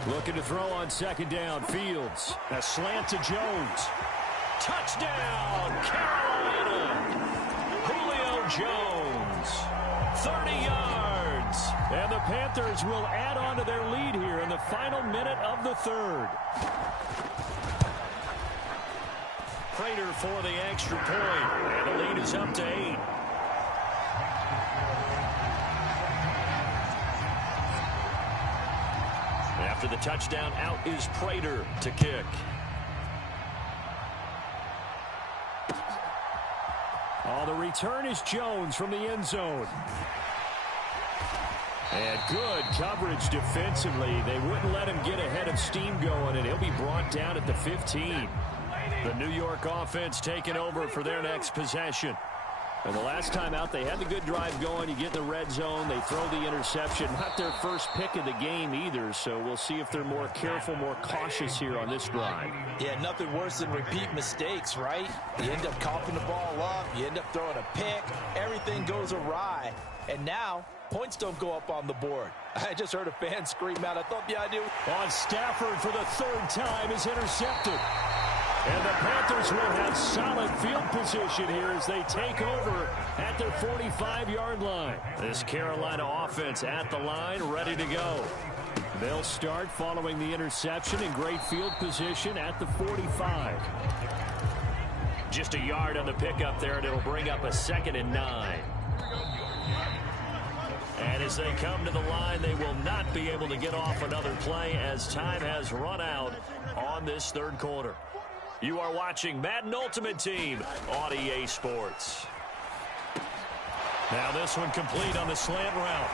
Looking to throw on second down. Fields. A slant to Jones. Touchdown, Carolina. Julio Jones. 30 yards. And the Panthers will add on to their lead here in the final minute of the third. Prater for the extra point, and the lead is up to 8. After the touchdown, out is Prater to kick. Oh, the return is Jones from the end zone. And good coverage defensively. They wouldn't let him get ahead of steam going, and he'll be brought down at the 15. The New York offense taking over for their next possession. And the last time out, they had the good drive going. You get in the red zone, they throw the interception. Not their first pick of the game either, so we'll see if they're more careful, more cautious here on this drive. Yeah, nothing worse than repeat mistakes, right? You end up coughing the ball up, you end up throwing a pick, everything goes awry. And now, points don't go up on the board. I just heard a fan scream out, I thought the idea on Stafford for the third time is intercepted. And the Panthers will have solid field position here as they take over at their 45-yard line. This Carolina offense at the line, ready to go. They'll start following the interception in great field position at the 45. Just a yard on the pickup there, and it'll bring up a 2nd and 9. And as they come to the line, they will not be able to get off another play as time has run out on this third quarter. You are watching Madden Ultimate Team on EA Sports. Now this one complete on the slant route.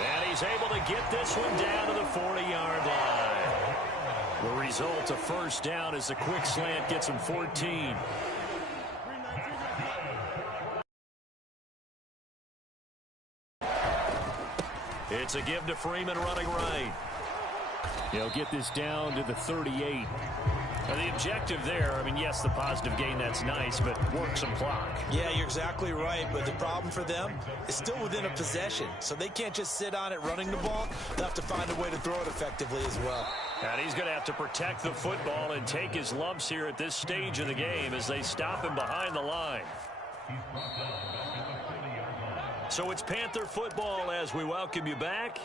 And he's able to get this one down to the 40-yard line. The result, a first down as the quick slant gets him 14. It's a give to Freeman running right. He'll get this down to the 38. Now the objective there, I mean, yes, the positive gain, that's nice, but work some clock. Yeah, you're exactly right, but the problem for them is still within a possession, so they can't just sit on it running the ball. They'll have to find a way to throw it effectively as well. And he's going to have to protect the football and take his lumps here at this stage of the game as they stop him behind the line. So it's Panther football as we welcome you back.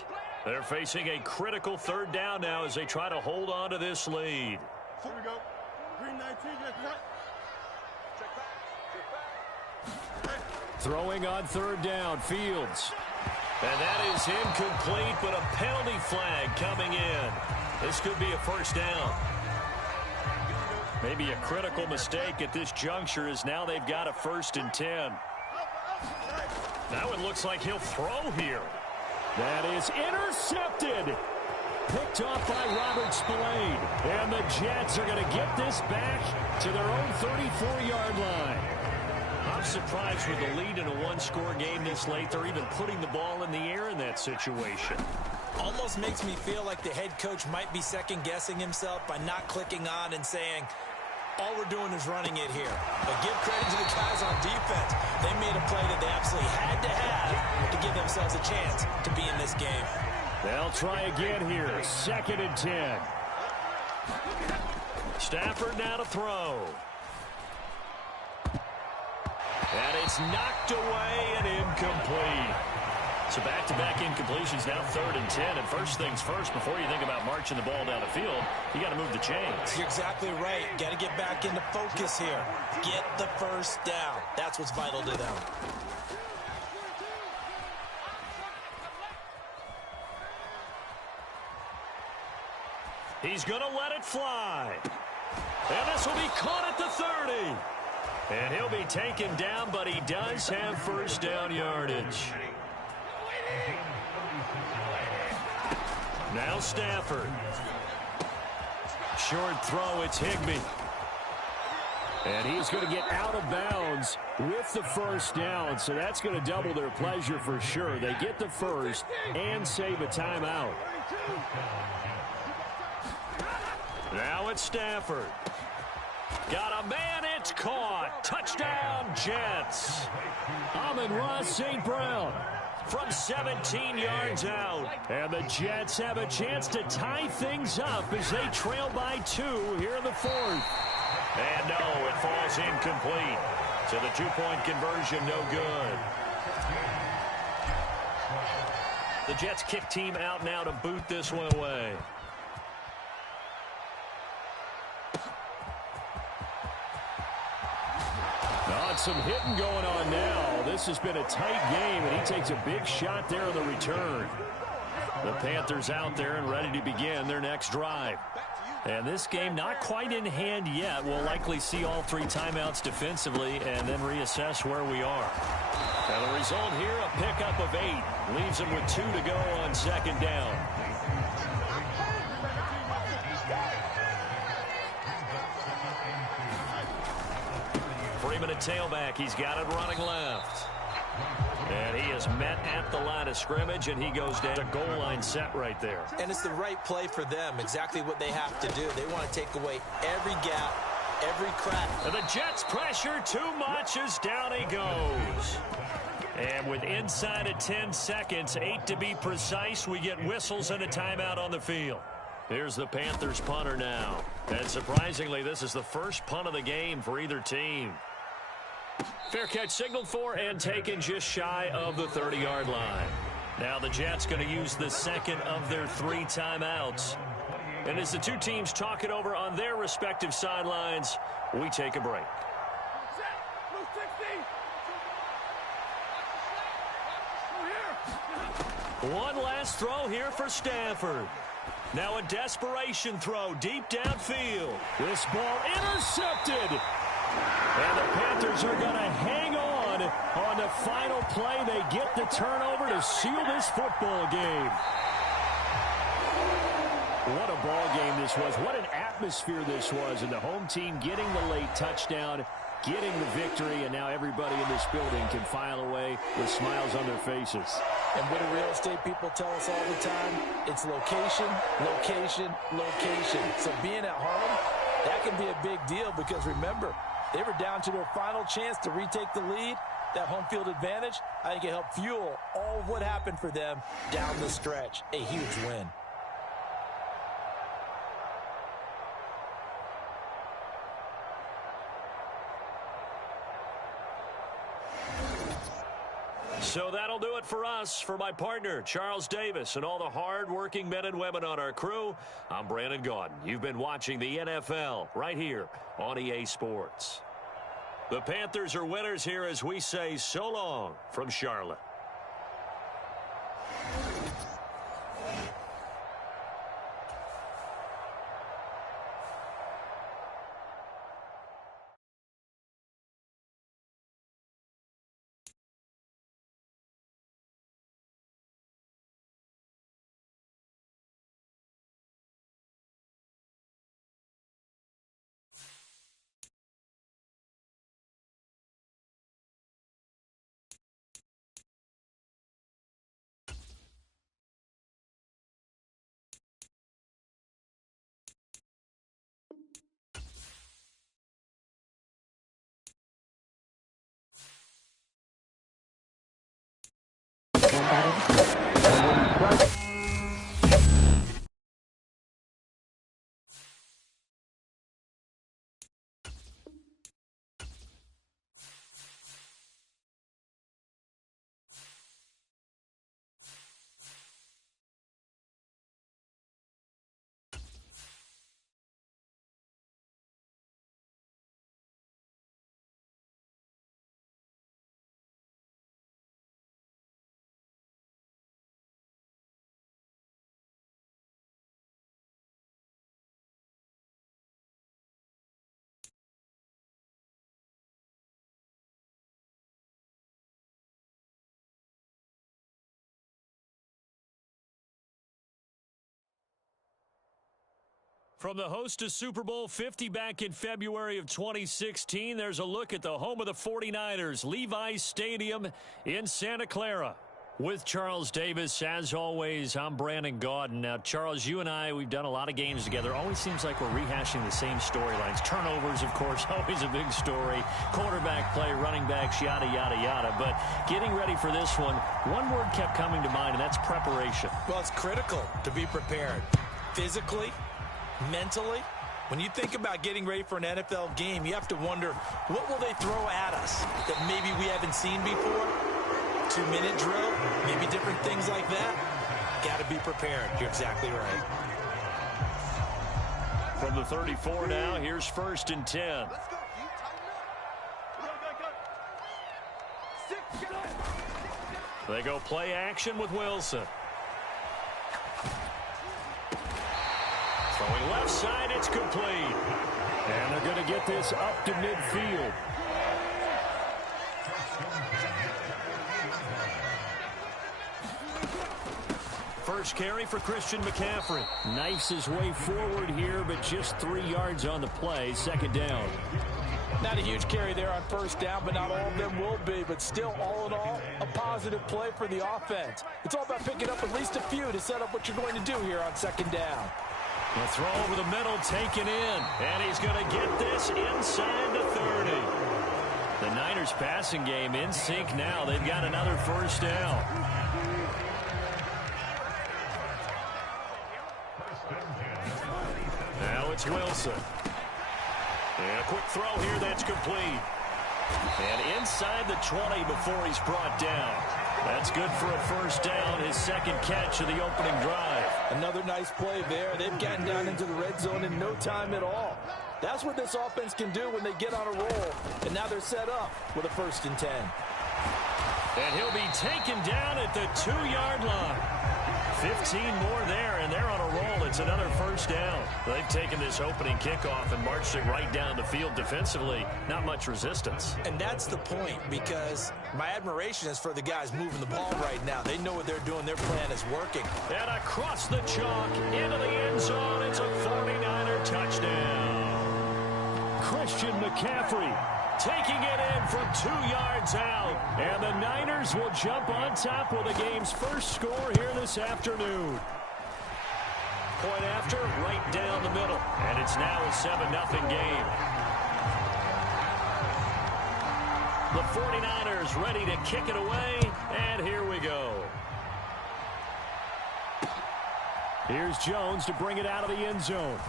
They're facing a critical third down now as they try to hold on to this lead. Here we go. Green 19, Throwing on third down, Fields. And that is incomplete, but a penalty flag coming in. This could be a first down. Maybe a critical mistake at this juncture as now they've got a 1st and 10. Now it looks like he'll throw here. That is intercepted. Picked off by Robert Spillane. And the Jets are going to get this back to their own 34-yard line. I'm surprised with the lead in a one-score game this late. They're even putting the ball in the air in that situation. Almost makes me feel like the head coach might be second-guessing himself by not clicking on and saying, all we're doing is running it here. But give credit to the guys on defense. They made a play that they absolutely had to have to give themselves a chance to be in this game. They'll try again here. 2nd and 10. Stafford now to throw. And it's knocked away and incomplete. So back-to-back incompletions, now 3rd and 10. And first things first, before you think about marching the ball down the field, you got to move the chains. You're exactly right. Got to get back into focus here. Get the first down. That's what's vital to them. He's going to let it fly. And this will be caught at the 30. And he'll be taken down, but he does have first down yardage. Now Stafford. Short throw, it's Higbee. And he's going to get out of bounds with the first down, so that's going to double their pleasure for sure. They get the first and save a timeout. Now it's Stafford. Got a man, it's caught. Touchdown, Jets. Amon-Ra St. Brown from 17 yards out. And the Jets have a chance to tie things up as they trail by 2 here in the 4th. And no, it falls incomplete. So the 2-point conversion, no good. The Jets kick team out now to boot this one away. Some hitting going on now. This has been a tight game, and he takes a big shot there on the return. The Panthers out there and ready to begin their next drive. And this game not quite in hand yet. We'll likely see all 3 timeouts defensively and then reassess where we are. And the result here, a pickup of 8. Leaves them with 2 to go on 2nd down. Freeman at tailback. He's got it running left. And he is met at the line of scrimmage, and he goes down. A goal line set right there. And it's the right play for them. Exactly what they have to do. They want to take away every gap, every crack. And the Jets pressure too much as down he goes. And with inside of 10 seconds, 8 to be precise, we get whistles and a timeout on the field. Here's the Panthers punter now. And surprisingly, this is the first punt of the game for either team. Fair catch signaled for and taken just shy of the 30-yard line. Now the Jets going to use the second of their 3 timeouts. And as the 2 teams talk it over on their respective sidelines, we take a break. One last throw here for Stafford. Now a desperation throw deep downfield. This ball intercepted. And the Panthers are going to hang on the final play. They get the turnover to seal this football game. What a ball game this was. What an atmosphere this was. And the home team getting the late touchdown, getting the victory, and now everybody in this building can file away with smiles on their faces. And what do real estate people tell us all the time? It's location, location, location. So being at home, that can be a big deal because remember, they were down to their final chance to retake the lead. That home field advantage, I think it helped fuel all of what happened for them down the stretch. A huge win. So that'll do it for us. For my partner, Charles Davis, and all the hard-working men and women on our crew, I'm Brandon Gaudin. You've been watching the NFL right here on EA Sports. The Panthers are winners here as we say so long from Charlotte. From the host to Super Bowl 50 back in February of 2016, there's a look at the home of the 49ers, Levi's Stadium in Santa Clara. With Charles Davis, as always, I'm Brandon Gaudin. Now, Charles, you and I, we've done a lot of games together. Always seems like we're rehashing the same storylines. Turnovers, of course, always a big story. Quarterback play, running backs, yada, yada, yada. But getting ready for this one word kept coming to mind, and that's preparation. Well, it's critical to be prepared. Physically, mentally. When you think about getting ready for an NFL game, you have to wonder, what will they throw at us that maybe we haven't seen before? 2-minute drill, maybe different things like that. Got to be prepared. You're exactly right. From the 34 now, here's 1st and 10. They go play action with Wilson. Throwing left side, it's complete. And they're going to get this up to midfield. First carry for Christian McCaffrey. Knifes his way forward here, but just 3 yards on the play. 2nd down. Not a huge carry there on 1st down, but not all of them will be. But still, all in all, a positive play for the offense. It's all about picking up at least a few to set up what you're going to do here on 2nd down. The throw over the middle, taken in. And he's going to get this inside the 30. The Niners passing game in sync now. They've got another 1st down. Now it's Wilson. And a quick throw here that's complete. And inside the 20 before he's brought down. That's good for a 1st down, his 2nd catch of the opening drive. Another nice play there. They've gotten down into the red zone in no time at all. That's what this offense can do when they get on a roll. And now they're set up with a 1st and 10. And he'll be taken down at the 2-yard line. 15 more there, and they're on a roll. It's another 1st down. They've taken this opening kickoff and marched it right down the field defensively. Not much resistance. And that's the point, because my admiration is for the guys moving the ball right now. They know what they're doing. Their plan is working. And across the chalk, into the end zone. It's a 49er touchdown. Christian McCaffrey taking it in from 2 yards out. And the Niners will jump on top with the game's first score here this afternoon. Point after, right down the middle. And it's now a 7-0 game. The 49ers ready to kick it away. And here we go. Here's Jones to bring it out of the end zone.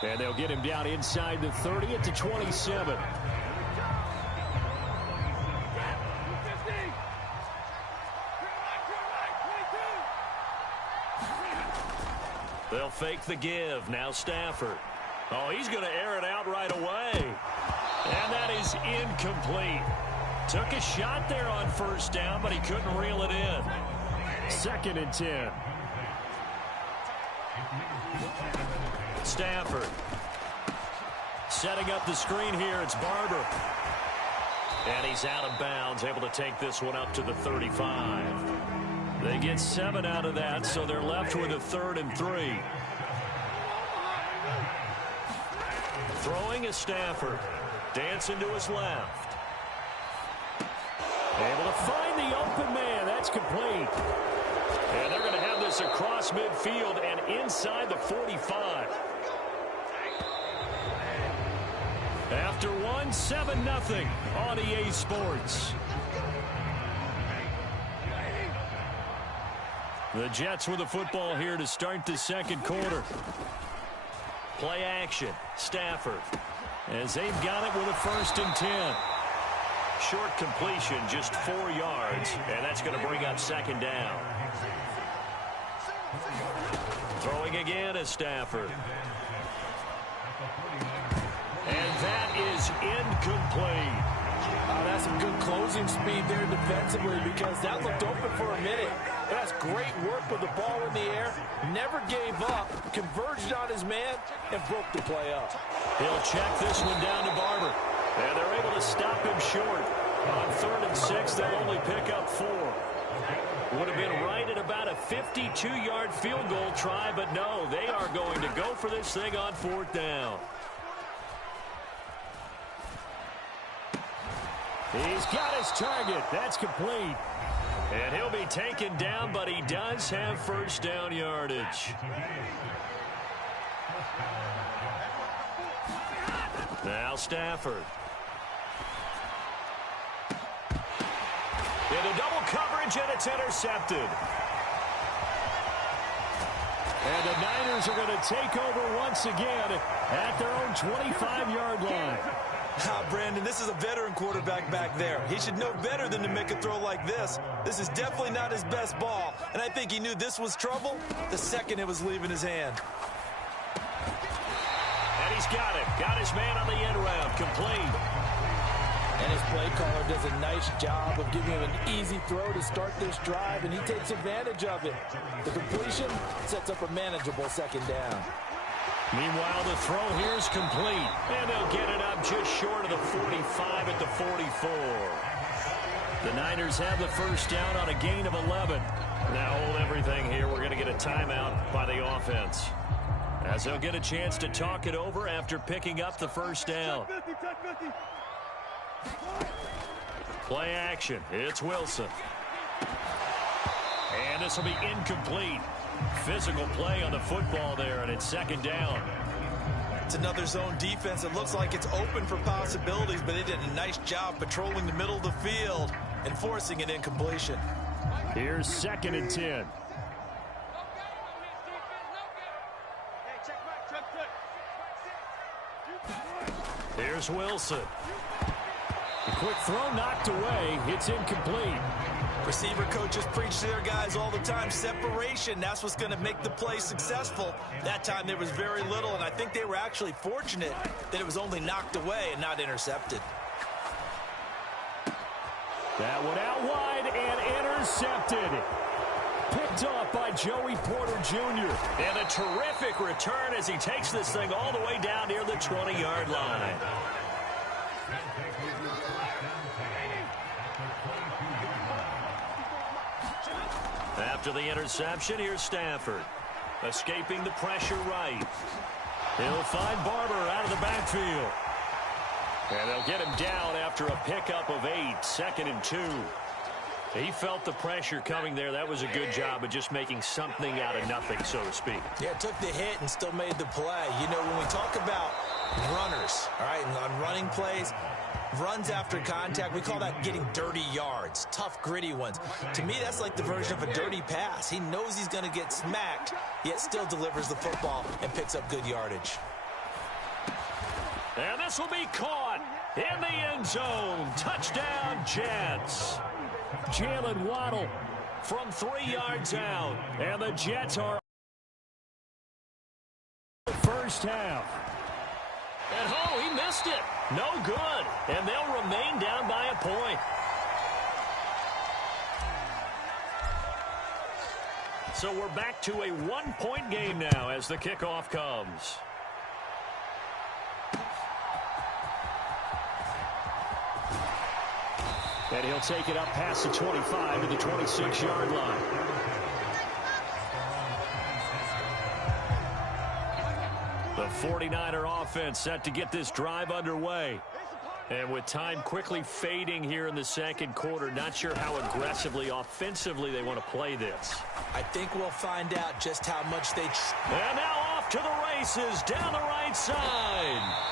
And they'll get him down inside the 30 at the 27. They'll fake the give. Now Stafford. Oh, he's going to air it out right away. And that is incomplete. Took a shot there on 1st down, but he couldn't reel it in. 2nd and 10. Stafford. Setting up the screen here. It's Barber. And he's out of bounds, able to take this one up to the 35. They get 7 out of that, so they're left with a 3rd and 3. Throwing is Stafford. Dancing to his left. Able to find the open man. That's complete. And they're going to have this across midfield and inside the 45. After 7-0 on EA Sports. The Jets with the football here to start the 2nd quarter. Play action. Stafford. As they've got it with a 1st and 10. Short completion, just 4 yards. And that's going to bring up 2nd down. Throwing again is Stafford. And that is incomplete. That's some good closing speed there defensively, because that looked open for a minute. That's great work with the ball in the air. Never gave up, converged on his man, and broke the play up. He'll check this one down to Barber. And they're able to stop him short. On 3rd and 6, they'll only pick up 4. Would have been right at about a 52-yard field goal try, but no, they are going to go for this thing on 4th down. He's got his target. That's complete. And he'll be taken down, but he does have 1st down yardage. Now Stafford. Into double coverage, and it's intercepted. And the Niners are going to take over once again at their own 25-yard line. Brandon, this is a veteran quarterback back there. He should know better than to make a throw like this. This is definitely not his best ball, and I think he knew this was trouble the second it was leaving his hand. And he's got it. Got his man on the end route. Complete. And his play caller does a nice job of giving him an easy throw to start this drive, and he takes advantage of it. The completion sets up a manageable 2nd down. Meanwhile, the throw here is complete. And they'll get it up just short of the 45 at the 44. The Niners have the 1st down on a gain of 11. Now hold everything here. We're going to get a timeout by the offense, as they'll get a chance to talk it over after picking up the 1st down. Play action. It's Wilson. And this will be incomplete. Physical play on the football there, and it's 2nd down. It's another zone defense. It looks like it's open for possibilities, but they did a nice job patrolling the middle of the field and forcing an incompletion. Here's 2nd and 10. Here's Wilson. The quick throw knocked away. It's incomplete. Receiver coaches preach to their guys all the time. Separation, that's what's going to make the play successful. That time there was very little, and I think they were actually fortunate that it was only knocked away and not intercepted. That one out wide and intercepted. Picked off by Joey Porter Jr. And a terrific return as he takes this thing all the way down near the 20-yard line. After the interception, here's Stafford. Escaping the pressure right. He'll find Barber out of the backfield. And they'll get him down after a pickup of 8, 2nd and 2. He felt the pressure coming there. That was a good job of just making something out of nothing, so to speak. Yeah, took the hit and still made the play. You know, when we talk about runners, all right, and on running plays, runs after contact, we call that getting dirty yards, tough, gritty ones. To me, that's like the version of a dirty pass. He knows he's going to get smacked, yet still delivers the football and picks up good yardage. And this will be caught in the end zone. Touchdown, Jets. Jalen Waddle from 3 yards out. And the Jets are the 1st half. And he missed it. No good. And they'll remain down by a point. So we're back to a 1-point game now as the kickoff comes. And he'll take it up past the 25 to the 26-yard line. The 49er offense set to get this drive underway. And with time quickly fading here in the 2nd quarter, not sure how aggressively, offensively they want to play this. I think we'll find out just how much they... And now off to the races down the right side.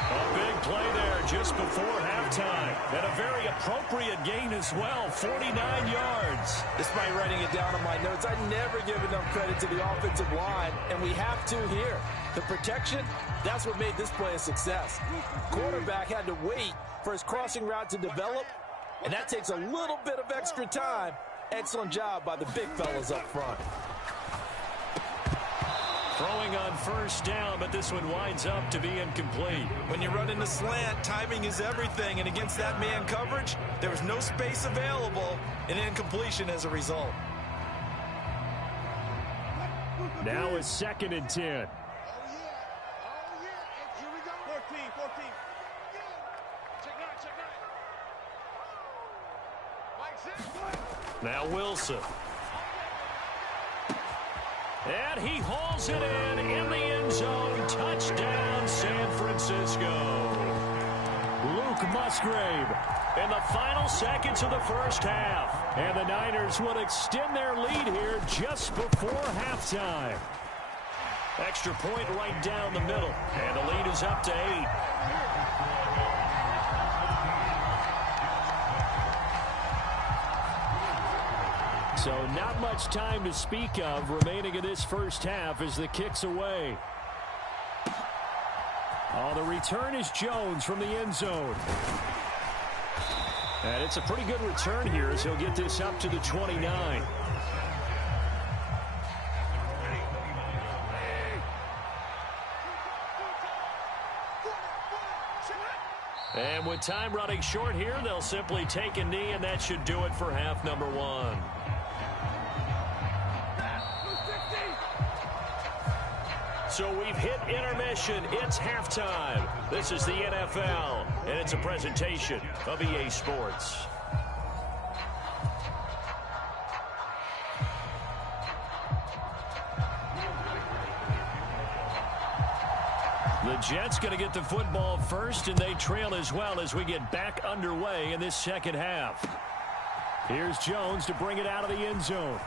A big play there just before halftime. And a very appropriate gain as well, 49 yards. Despite writing it down on my notes, I never give enough credit to the offensive line, and we have to here. The protection, that's what made this play a success. Quarterback had to wait for his crossing route to develop, and that takes a little bit of extra time. Excellent job by the big fellas up front. Throwing on 1st down, but this one winds up to be incomplete. When you run in the slant, timing is everything, and against that man coverage, there was no space available, and incompletion as a result. Now it's 2nd and 10. 14. Check nine. Now Wilson. And he hauls it in the end zone. Touchdown, San Francisco. Luke Musgrave in the final seconds of the first half. And the Niners will extend their lead here just before halftime. Extra point right down the middle. And the lead is up to 8. So not much time to speak of remaining in this first half as the kick's away. Oh, the return is Jones from the end zone. And it's a pretty good return here as he'll get this up to the 29. And with time running short here, they'll simply take a knee, and that should do it for half number 1. So we've hit intermission. It's halftime. This is the NFL, and it's a presentation of EA Sports. The Jets going to get the football first, and they trail as well as we get back underway in this second half. Here's Jones to bring it out of the end zone.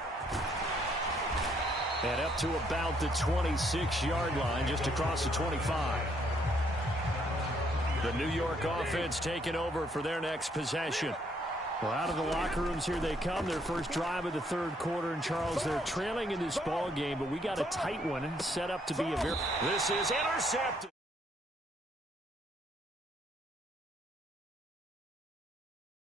And up to about the 26-yard line, just across the 25. The New York offense taking over for their next possession. Well, out of the locker rooms here they come. Their first drive of the third quarter. And, Charles, they're trailing in this ball game, but we got a tight one set up to be a very... This is intercepted.